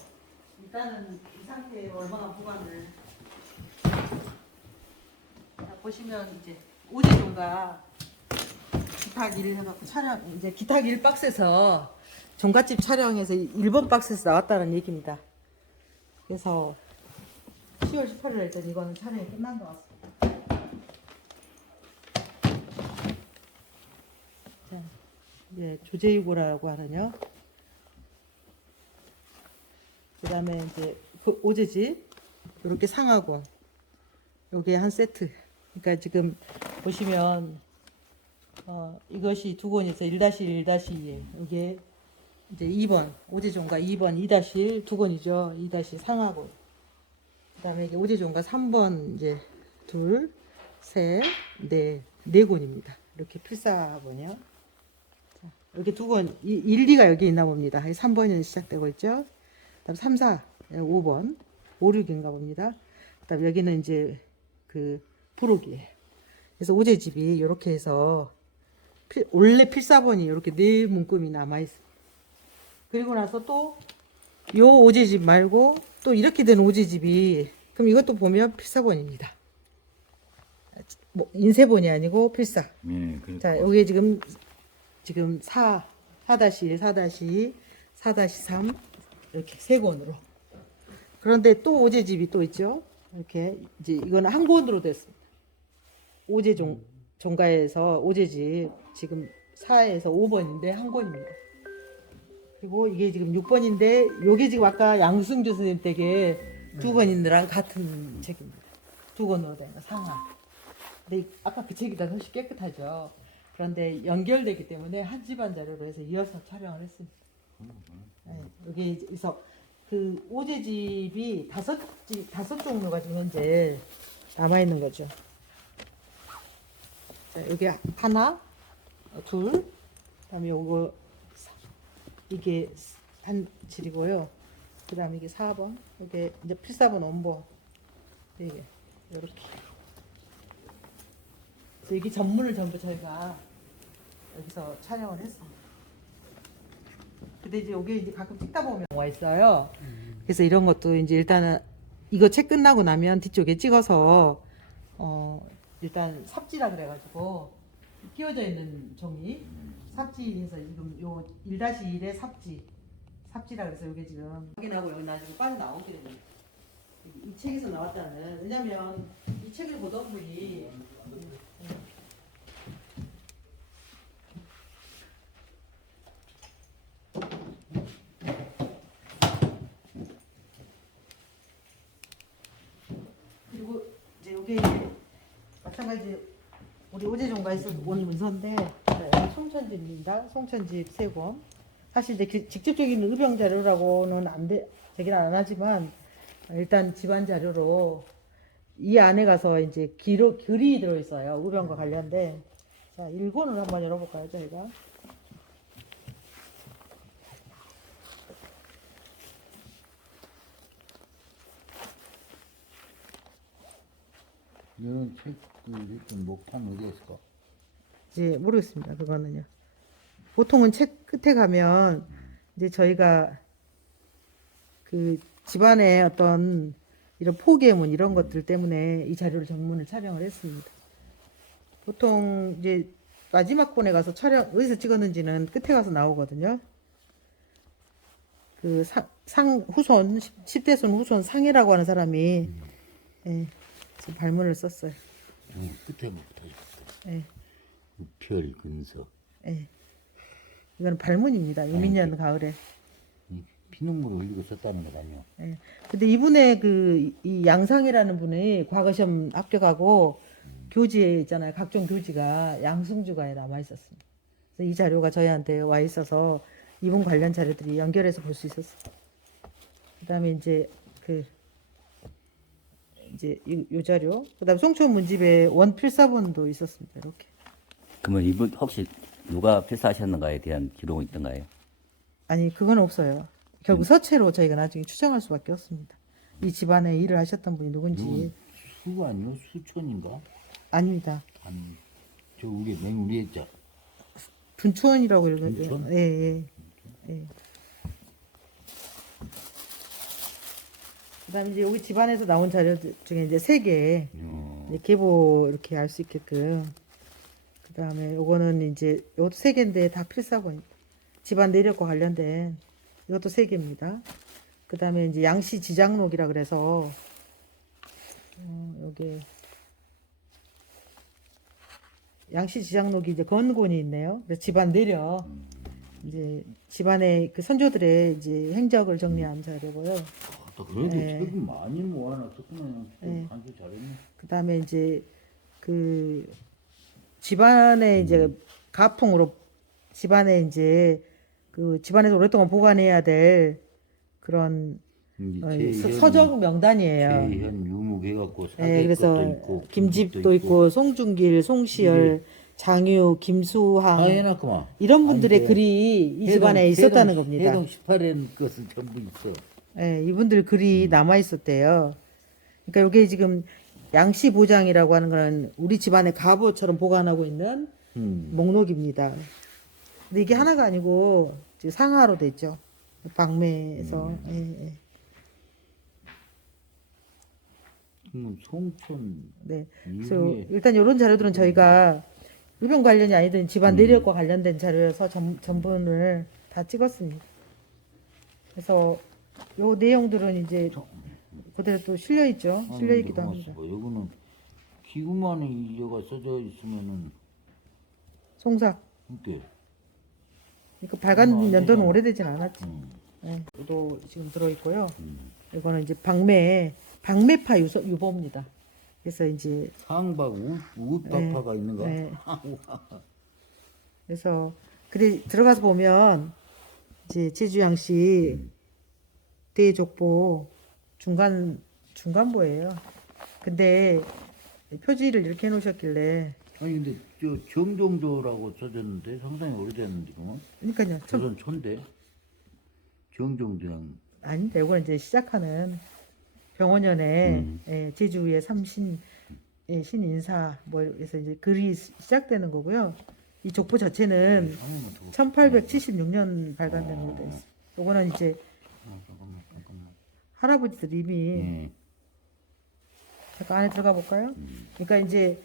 일단은 이 상태에 얼마나 보관을. 자, 보시면 이제 오제종가 기탁 1 해갖고 촬영 이제 기탁 1 박스에서 종갓집 촬영해서 1번 박스에서 나왔다는 얘기입니다. 그래서 10월 18일 일단 이거는 촬영이 끝난 것 같습니다. 자, 이제 조제유고라고 하는요. 그 다음에 이제 오제집 이렇게 상하고 요게 한 세트. 그러니까 지금 보시면 이것이 두 권에서 1-1-2에 이게 이제 2번 오제종가 2번 2-1 두 권이죠. 2- 상하고 그다음에 이게 오제종가 3번 이제 둘, 셋, 네 권입니다. 이렇게 필사본이요. 자, 여기 두 권, 1, 2가 여기 있나 봅니다. 3번이 시작되고 있죠. 그다음 3, 4, 5번, 5, 6인가 봅니다. 그다음 여기는 이제 그 부록이에요. 그래서 오제집이 이렇게 해서 원래 필사본이 이렇게 네 문금이 남아 있어요. 그리고 나서 또 요 오제집 말고 또 이렇게 된 오제집이 그럼 이것도 보면 필사본입니다. 뭐 인쇄본이 아니고 필사. 예, 그러니까. 자, 여기 지금 4-1, 4-2, 4-3 이렇게 세 권으로. 그런데 또 오제집이 또 있죠. 이렇게 이제 이거는 한 권으로 됐습니다. 종가에서 오제집 지금 4에서 5번인데 한 권입니다. 그리고 이게 지금 6번인데 요게 지금 아까 양승주 선생님 댁에 두 권인데랑 같은 책입니다. 두 권으로 된 거 상하. 근데 아까 그 책이 더 훨씬 깨끗하죠. 그런데 연결되기 때문에 한 집안 자료로 해서 이어서 촬영을 했습니다. 네, 여기서 그 오제집이 다섯 종류가 지금 현재 남아 있는 거죠. 자, 여기 하나, 둘, 그다음에 요거 이게 한 질이고요. 그다음에 이게 4번, 이게 이제 필사본 원본 이게 이렇게. 그래서 여기 전문을 전부 저희가 여기서 촬영을 했습니다. 근데 이제 여기 이제 가끔 찍다 보면 와 있어요. 그래서 이런 것도 이제 일단은 이거 책 끝나고 나면 뒤쪽에 찍어서 일단 삽지라 그래가지고 끼워져 있는 종이 삽지에서 지금 요 1-1의 삽지라 그래서 이게 지금 확인하고 여기 나중에 빠져나오게 됩니다. 이 책에서 나왔다는 왜냐면 이 책을 보던 분이 그리고 이제 여기 마찬가지 우리 오제종가에서 온 문서인데 여기 송천집입니다. 송천집 세 권. 사실 이제 직접적인 의병 자료라고는 되긴 안 하지만 일단 집안 자료로 이 안에 가서 이제 글이 들어 있어요. 의병과 관련된. 자, 1권을 한번 열어볼까요, 저희가? 이런 책들 일단 목판 어디에 있을까? 이제 모르겠습니다. 그거는요. 보통은 책 끝에 가면 이제 저희가 그 집안의 어떤 이런 포개문 이런 것들 때문에 이 자료를 전문을 촬영을 했습니다. 보통 이제 마지막 번에 가서 촬영 어디서 찍었는지는 끝에 가서 나오거든요. 그 후손 10대손 후손 상해라고 하는 사람이 예, 지금 발문을 썼어요. 끝에 뭐 붙어 있었어. 예, 우별 근서. 예. 이거는 발문입니다. 이민년 가을에. 피눈물을 흘리고 썼다는 거 아니에요? 예. 근데 이분의 이 양상이라는 분이 과거 시험 합격하고 교지에 있잖아요. 각종 교지가 양승주가에 남아 있었습니다. 그래서 이 자료가 저희한테 와 있어서 이분 관련 자료들이 연결해서 볼 수 있었어요. 그다음에 이제 요 자료. 그다음에 송천 문집에 원필사본도 있었습니다. 이렇게. 그러면 이분 혹시 누가 필사하셨는가에 대한 기록은 있던가요? 아니 그건 없어요. 결국 서체로 저희가 나중에 추정할 수밖에 없습니다. 이 집안에 일을 하셨던 분이 누군지. 수 아니요? 수촌인가? 아닙니다. 아니, 저 우리 맨 위에 있죠. 분촌이라고 이러거든요. 분촌? 예. 그다음에 이제 여기 집안에서 나온 자료 중에 이제 3개 이제 계보 이렇게 알 수 있게끔. 그다음에 요거는 이제 요것도 3개인데 다 필사본입니다. 집안 내력과 관련된 이것도 3개입니다. 그다음에 이제 양씨 지장록이라 그래서 여기 양씨 지장록이 이제 건곤이 있네요. 그래서 집안 내력 이제 집안의 그 선조들의 이제 행적을 정리한 자료고요. 또 그래도 네. 책이 많이 모아놨었구나. 네. 간수 잘했네. 그다음에 이제 그 집안에 이제 가풍으로 집안에 이제 그 그 집안에서 오랫동안 보관해야 될 그런 서적 명단이에요. 제현 유묵해갖고 네, 사계 그래서 것도 있고 김집도 있고 송중길, 송시열, 장유, 김수항 다 해놨구만. 이런 분들의 아니, 글이 이 집안에 있었다는 겁니다. 해동 18엔 것은 전부 있어. 네, 이분들 글이 남아 있었대요. 그러니까 이게 지금 양씨 보장이라고 하는 거는 우리 집안의 가보처럼 보관하고 있는 목록입니다. 근데 이게 하나가 아니고 이제 상하로 됐죠. 방매에서. 예, 예. 송촌 네. 그래서 이후에 일단 이런 자료들은 저희가 의병 관련이 아니든 집안 내력과 관련된 자료여서 전분을 다 찍었습니다. 그래서 요 내용들은 이제 그대로 또 실려 있죠. 실려 있기도 합니다. 여기는 기구만이 이제가 써져 있으면은 송삭. 이게 그러니까 발간 연도는 오래되진 않았지. 음. 네. 또 지금 들어 있고요. 이거는 이제 방매파 유보입니다. 그래서 이제 상박 우파파가 있는가? 네. 그래서 근데 들어가서 보면 이제 제주양씨 대족보 중간보예요. 근데 표지를 이렇게 해놓으셨길래 아니 근데 저 정종조라고 써졌는데 상당히 오래됐는데 그건 그러니까요. 조선 초인데 정종조양 아닌데 이건 이제 시작하는 병원년에 예, 제주의 삼신 예, 신인사 뭐 해서 이제 글이 시작되는 거고요. 이 족보 자체는 1876년 발간된 걸로 되어 있어요. 이거는 이제 잠깐만 할아버지들 이미 잠깐 안에 들어가 볼까요? 그러니까 이제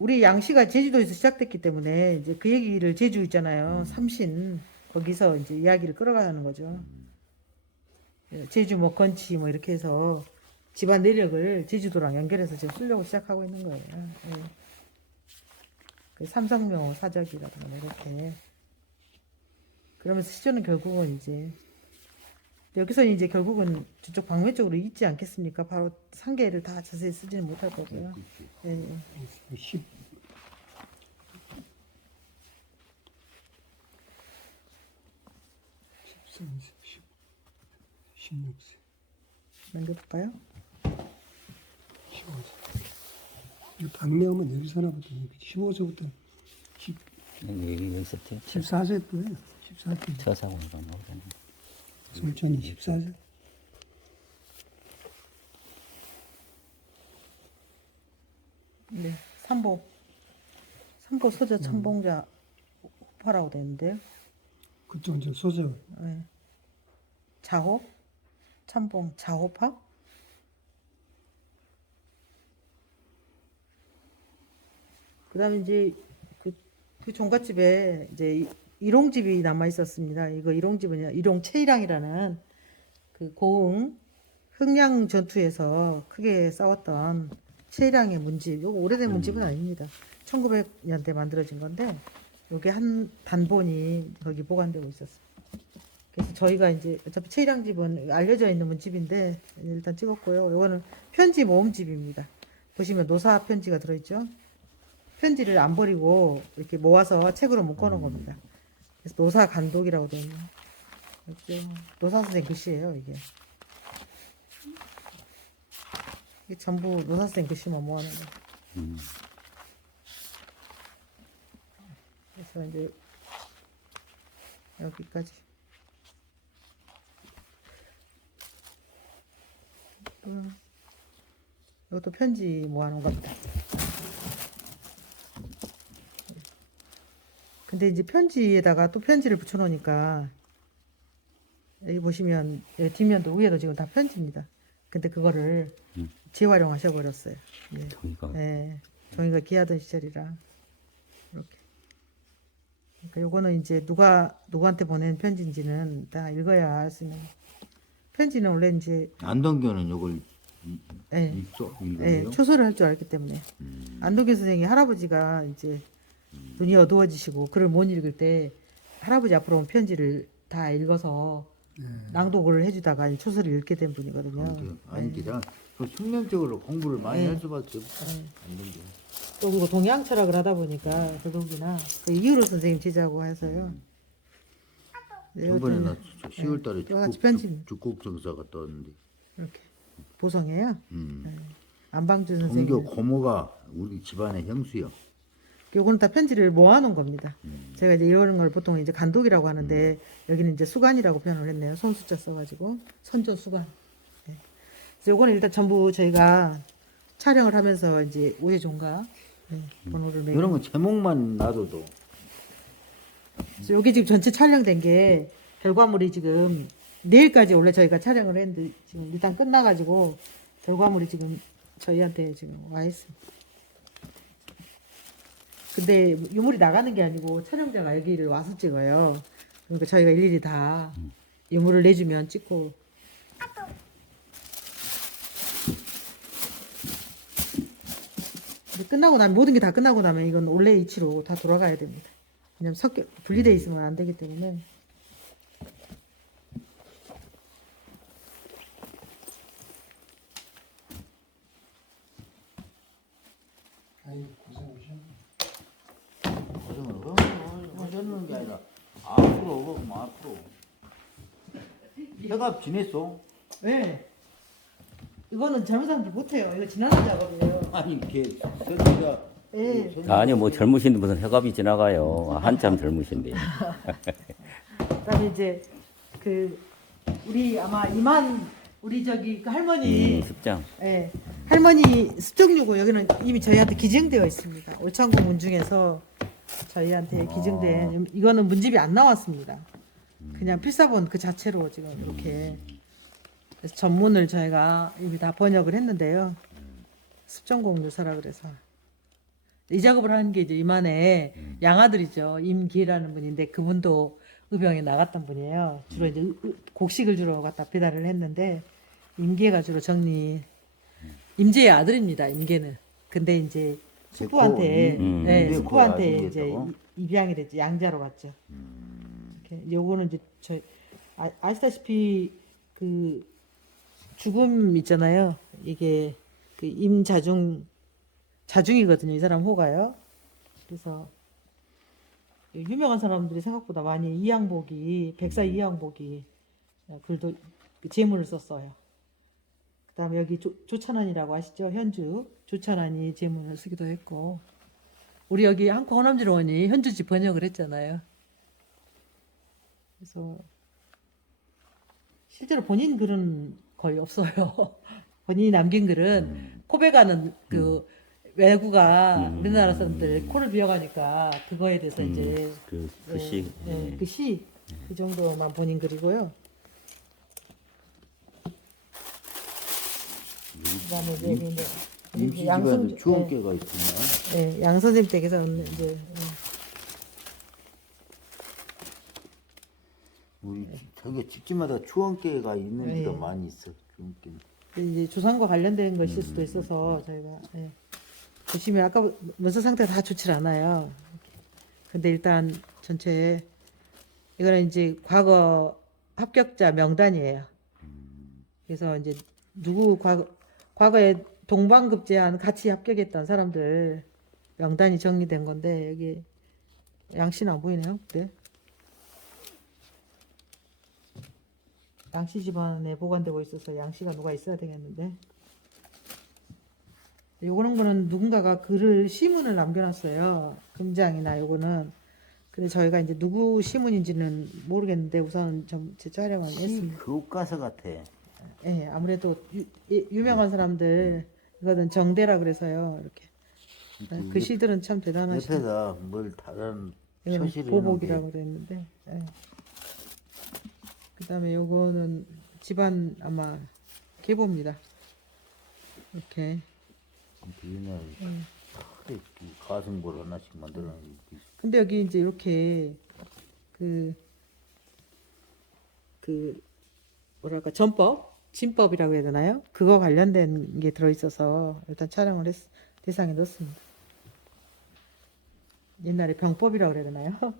우리 양씨가 제주도에서 시작됐기 때문에 이제 그 얘기를 제주 있잖아요. 삼신 거기서 이제 이야기를 끌어가는 거죠. 제주 뭐 건치 뭐 이렇게 해서 집안 내력을 제주도랑 연결해서 지금 쓰려고 시작하고 있는 거예요. 예. 그 삼성묘 사적이라든가 뭐 이렇게 그러면서 시조는 결국은 이제 여기서 이제 결국은 저쪽 방매 쪽으로 있지 않겠습니까? 바로 상계를 다 자세히 쓰지는 못할 거고요. 예, 예. 10 13세, 16세, 남겨볼까요? 15세. 이 방매하면 여기서 나부터 15세부터 여기 있었죠. 14세 때예요. 14세. 처사고가 나오잖아요. 송천이 14세. 네, 삼보 소저 천봉자 호파라고 되는데요. 그쪽 이제 소저 네. 자호 천봉 자호파. 그다음에 이제 그 종갓집에 이제 일홍집이 남아 있었습니다. 이거 일홍집은 일홍 최일항이라는 그 고흥 흥양 전투에서 크게 싸웠던 최일항의 문집. 이거 오래된 문집은 아닙니다. 1900년대 만들어진 건데 여기 한 단본이 거기 보관되고 있었어요. 그래서 저희가 이제 어차피 최일항 집은 알려져 있는 문집인데 일단 찍었고요. 이거는 편지 모음집입니다. 보시면 노사 편지가 들어있죠. 편지를 안 버리고 이렇게 모아서 책으로 묶어놓은 겁니다. 그래서 노사 간독이라고 되어 있는 그렇죠. 노사 선생 글씨예요 이게. 이게 전부 노사 선생 글씨만 모아놓은 거예요. 그래서 이제 여기까지. 이것도 편지 모아놓은 겁니다. 근데 이제 편지에다가 또 편지를 붙여놓으니까 여기 보시면 여기 뒷면도 위에도 지금 다 편지입니다. 근데 그거를 재활용하셔 버렸어요. 예. 종이가 예. 종이가 귀하던 시절이라 이렇게. 그러니까 요거는 이제 누구한테 보낸 편지인지는 다 읽어야 알 수 있는. 편지는 원래 이제 안동교는 요걸 예. 읽죠? 예, 읽어요? 초소를 할 줄 알기 때문에 안동길 선생이 할아버지가 이제 눈이 어두워지시고 글을 못 읽을 때 할아버지 앞으로 온 편지를 다 읽어서 낭독을 해주다가 이 초소를 읽게 된 분이거든요. 아니 기자 그 숙명적으로 공부를 많이 네. 할 수밖에 없어. 안동교. 또 그리고 동양 철학을 하다 보니까 더더욱이나 그 이유로 선생님 제자고 해서요. 네, 저번에 여기 나 10월달에 또 같이 편집 죽곡 정사가 떴는데 이렇게 보성이에요. 네. 안방주 동교 선생님. 고모가 우리 집안의 형수요. 요거는 다 편지를 모아놓은 겁니다. 제가 이제 이런 걸 보통 이제 간독이라고 하는데 여기는 이제 수간이라고 표현을 했네요. 손수자 써가지고 선조 수간. 네. 그래서 요거는 일단 전부 저희가 촬영을 하면서 이제 우회종가 번호를 매겨. 이런 건 제목만 놔둬도 그래서 요게 지금 전체 촬영된 게 결과물이 지금 내일까지 원래 저희가 촬영을 했는데 지금 일단 끝나가지고 결과물이 지금 저희한테 지금 와 있습니다. 근데 유물이 나가는 게 아니고 촬영자가 여기를 와서 찍어요. 그러니까 저희가 일일이 다 유물을 내주면 찍고. 근데 끝나고 나면 모든 게 다 끝나고 나면 이건 원래 위치로 다 돌아가야 됩니다. 왜냐면 섞여 분리돼 있으면 안 되기 때문에. 아이 고생하셨네. 고생을 하셨는 게 아니라 앞으로 앞으로 해가 지냈어? 네. 이거는 젊은 사람들 못해요. 이거 지나는 작업이에요. 아니 걔 새끼가 예. 아니요, 뭐 젊으신데 무슨 해갑이 지나가요. 한참 젊으신데. 그다음에 이제 그 우리 아마 이만 우리 저기 그 할머니 습장. 예. 할머니 습정유고 여기는 이미 저희한테 기증되어 있습니다. 올창고 문중에서 저희한테 기증된 이거는 문집이 안 나왔습니다. 그냥 필사본 그 자체로 지금 이렇게 그래서 전문을 저희가 이미 다 번역을 했는데요. 습정공 유사라 그래서 이 작업을 하는 게 이제 이만의 양아들이죠. 임기라는 분인데 그분도 의병에 나갔던 분이에요. 주로 이제 곡식을 주로 갖다 배달을 했는데 임계가 주로 정리 임제의 아들입니다. 임계는. 근데 이제 숙부한테 네, 숙부한테 아들이 이제 됐다고? 입양이 됐지. 양자로 갔죠. 이렇게 요거는 이제 저 아시다시피 그 죽음 있잖아요. 이게 그 자중이거든요. 이 사람 호가요. 그래서 유명한 사람들이 생각보다 많이 이양복이 백사 이양복이 글도 제문을 썼어요. 그다음에 여기 조찬환이라고 아시죠? 현주 조찬환이 제문을 쓰기도 했고 우리 여기 한코 허남지로원이 현주지 번역을 했잖아요. 그래서 실제로 본인 글은 거의 없어요. 본인이 남긴 글은 코베 가는 그 외구가 우리나라 사람들 코를 비어가니까 그거에 대해서 이제 그 시. 그 정도만 본인 글이고요. 그다음에 이제 여기 이제 임시 집안에 추원계가 있구나. 네, 양 선생님 댁에서 이제 우리 자기 집집마다 추원계가 있는 데가 네. 많이 있어. 추원계. 이제 조상과 관련된 것일 수도 있어서 저희가 보시면 아까 문서 상태가 다 좋질 않아요. 근데 일단 전체 이거는 이제 과거 합격자 명단이에요. 그래서 이제 누구 과거에 동방급제한 같이 합격했던 사람들 명단이 정리된 건데 여기 양씨는 안 보이네요. 네. 양씨 집안에 보관되고 있어서 양씨가 누가 있어야 되겠는데 요거는 거는 누군가가 글을 시문을 남겨놨어요. 금장이나 요거는 근데 저희가 이제 누구 시문인지는 모르겠는데 우선 좀 촬영을 했습니다. 교과서 같아. 예, 아무래도 유명한 사람들 이거는 정대라 그래서요. 이렇게 그 시들은 참 대단하시죠. 옆에다 뭘 다른 이거는 표시를 보복이라고 그랬는데. 예. 그다음에 요거는 집안 아마 계보입니다. 이렇게. 옛날에 가슴볼 하나씩 만들어놓은 게 있어. 근데 여기 이제 이렇게 뭐랄까 진법이라고 해야 되나요? 그거 관련된 게 들어있어서 일단 촬영을 대상에 넣었습니다. 옛날에 병법이라고 그래야 되나요?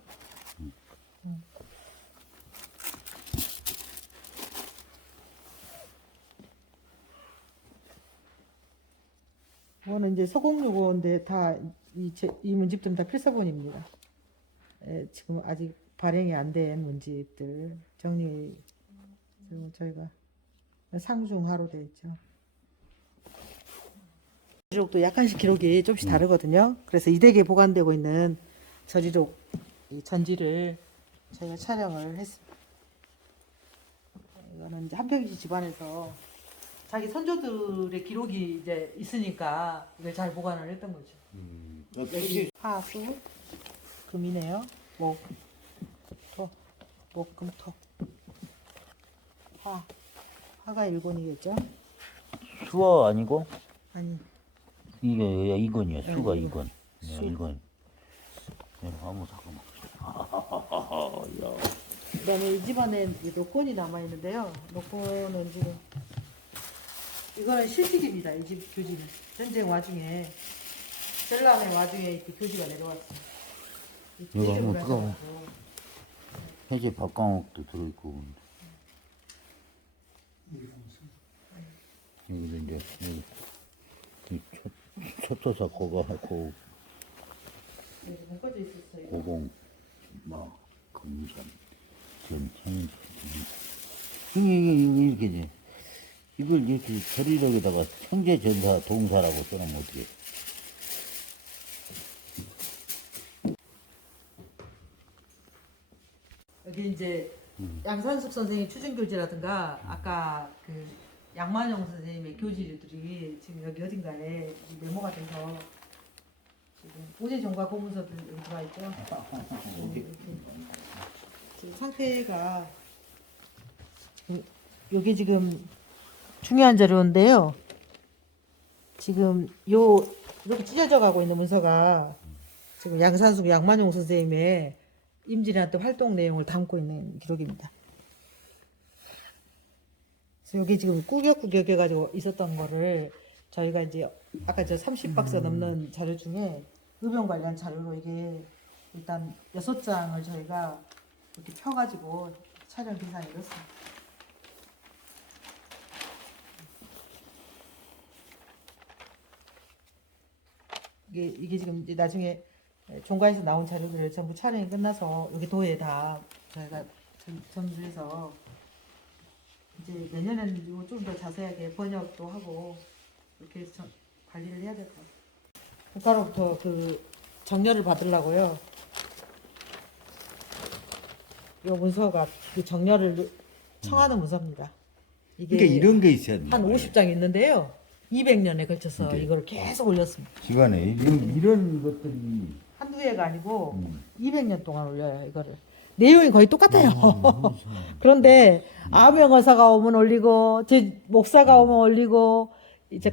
이거는 이제 서공유고인데 다 이 문집들은 다 필사본입니다. 예, 지금 아직 발행이 안 된 문집들 정리 저희가 상중하로 돼 있죠. 저지록도 약간씩 기록이 조금씩 다르거든요. 그래서 이 댁에 보관되고 있는 저지록 이 전지를 저희가 촬영을 했습니다. 이거는 이제 한평지 집안에서 자기 선조들의 기록이 이제 있으니까 이걸 잘 보관을 했던 거죠. 여기 화수 금이네요. 목, 토, 목, 금, 토. 화가 일본이겠죠? 수어 아니고 아니 이게 이건이야. 수가 네, 이건. 수. 이건. 아무 잠깐만. 야. 그다음에 이 집안에 녹본이 남아 있는데요. 녹본은 지금 이거는 실직입니다. 이 집 교지는 전쟁 와중에 전람의 와중에 이렇게 교지가 내려왔어요. 이거 한번 들어봐. 해제 박강옥도 들어있고. 여기도 이제 이 초토사 고가하고 묶어져 있었어요. 고공 막 금산 전창 이게 이렇게 이제 이걸 이렇게 서리력에다가 형제 전사 동사라고 써놓으면 어떻게? 여기 이제 양산숙 선생님 추진 교지라든가 아까 그 양만영 선생님의 교지들이 지금 여기 어딘가에 메모가 돼서 지금 오제 정과 고문서들 여기 들어와 있죠. 이렇게 지금 상태가 여기 지금 중요한 자료인데요. 지금 요 이렇게 찢어져 가고 있는 문서가 지금 양산숙 양만용 선생님의 임진왜란 때 활동 내용을 담고 있는 기록입니다. 그래서 여기 지금 꾸역꾸역 해가지고 있었던 거를 저희가 이제 아까 저 30박스 넘는 자료 중에 의병 관련 자료로 이게 일단 6장을 저희가 이렇게 펴가지고 촬영 기사에 넣었습니다. 이게 지금 이제 나중에 종가에서 나온 자료들을 전부 촬영이 끝나서 여기 도에 다 저희가 전수해서 이제 내년에는 좀 더 자세하게 번역도 하고 이렇게 해서 관리를 해야 될 것 같아요. 국가로부터 그 정렬을 받으려고요. 이 문서가 그 정렬을 청하는 문서입니다. 이게 그러니까 이런 게 있어야 돼. 한 50장 있는데요. 200년에 걸쳐서 이게. 이걸 계속 올렸습니다. 집안에 이런 것들이 한두 해가 아니고 200년 동안 올려요, 이거를. 내용이 거의 똑같아요. 그런데 아명어사가 오면 올리고, 제 목사가 오면 올리고, 이제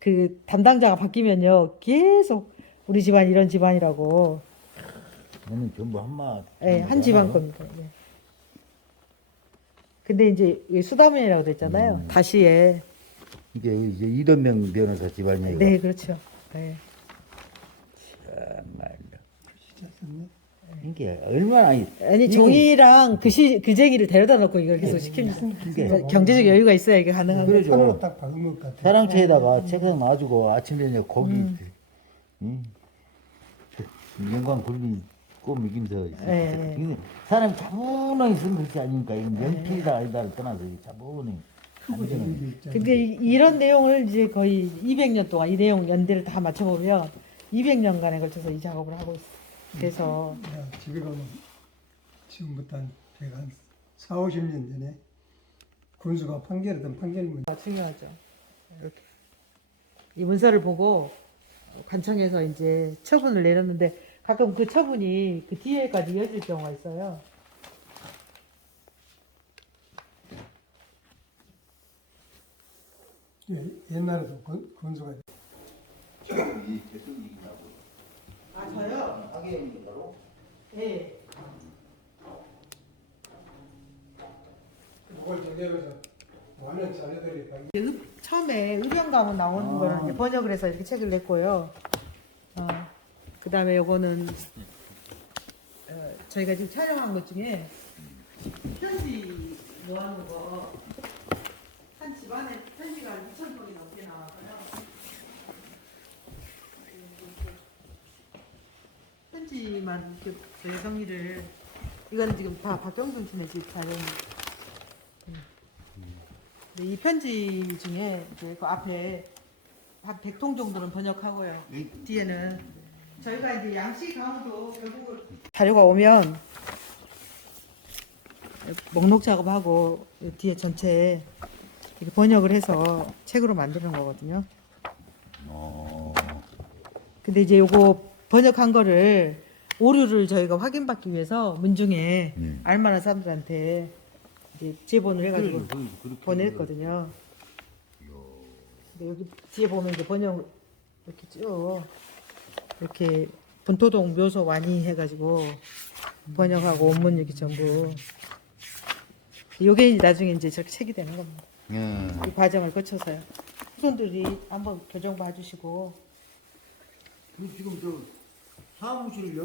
그 담당자가 바뀌면요, 계속 우리 집안 이런 집안이라고. 저는 전부 한마. 예, 한 집안 겁니다. 예. 근데 이제 이 수다면이라고 됐잖아요. 다시에. 이게 이제 이던명 변호사 집안이에요. 네, 그렇죠. 네. 정말. 진짜 썼네. 이게 얼마나 아니 이게- 종이랑 글쟁이를 데려다 놓고 이걸 계속 시킵니다. 이게 그러니까 경제적 여유가 있어야 이게 가능한 거죠. 그러죠. 손으로 딱 박은 것 같아. 사랑채에다가 책상 놔주고 아침 저녁 고기 영광 굴비 꼬 먹이면서 예. 이게 사람이 차분하게 쓰는 것이 아니니까 이건 연필이다 아니다를 떠나서 차분히 근데 이런 내용을 이제 거의 200년 동안 이 내용 연대를 다 맞춰보면 200년간에 걸쳐서 이 작업을 하고 있어요. 그래서 야, 집에 가면 지금부터 한 4, 50년 전에 군수가 판결했던 판결문 중요하죠. 이렇게 이 문서를 보고 관청에서 이제 처분을 내렸는데 가끔 그 처분이 그 뒤에까지 이어질 경우가 있어요. 옛날에도 군수가 아 저요? 하계연인가로? 네. 그걸 전제로서 많은 자료들이 다 처음에 의병가문 나오는 거를 이제 번역을 해서 이렇게 책을 냈고요. 그 다음에 요거는 저희가 지금 촬영한 것 중에 편지 모아놓은 거 한 집안에 편지가 2,000통이 넘게 나와서요. 편지만 이렇게 저희 정리를 이건 지금 다 박경준 씨네 집 사연. 이 편지 중에 이제 그 앞에 한 100통 정도는 번역하고요. 이 뒤에는 저희가 이제 양씨 강원도 결국은 자료가 오면 목록 작업하고 이 뒤에 전체에 이렇게 번역을 해서 책으로 만드는 거거든요. 근데 이제 요거 번역한 거를 오류를 저희가 확인받기 위해서 문중에 알만한 사람들한테 이제 지원을 해가지고 보냈거든요. 근데 여기 뒤에 보면 이제 번역 이렇게 쭉 이렇게 본토동 묘소 완이 해가지고 번역하고 원문 이렇게 전부 요게 이제 나중에 이제 저렇게 책이 되는 겁니다. 이 과정을 거쳐서요. 후손들이 한번 교정 봐주시고 지금 저 사무실을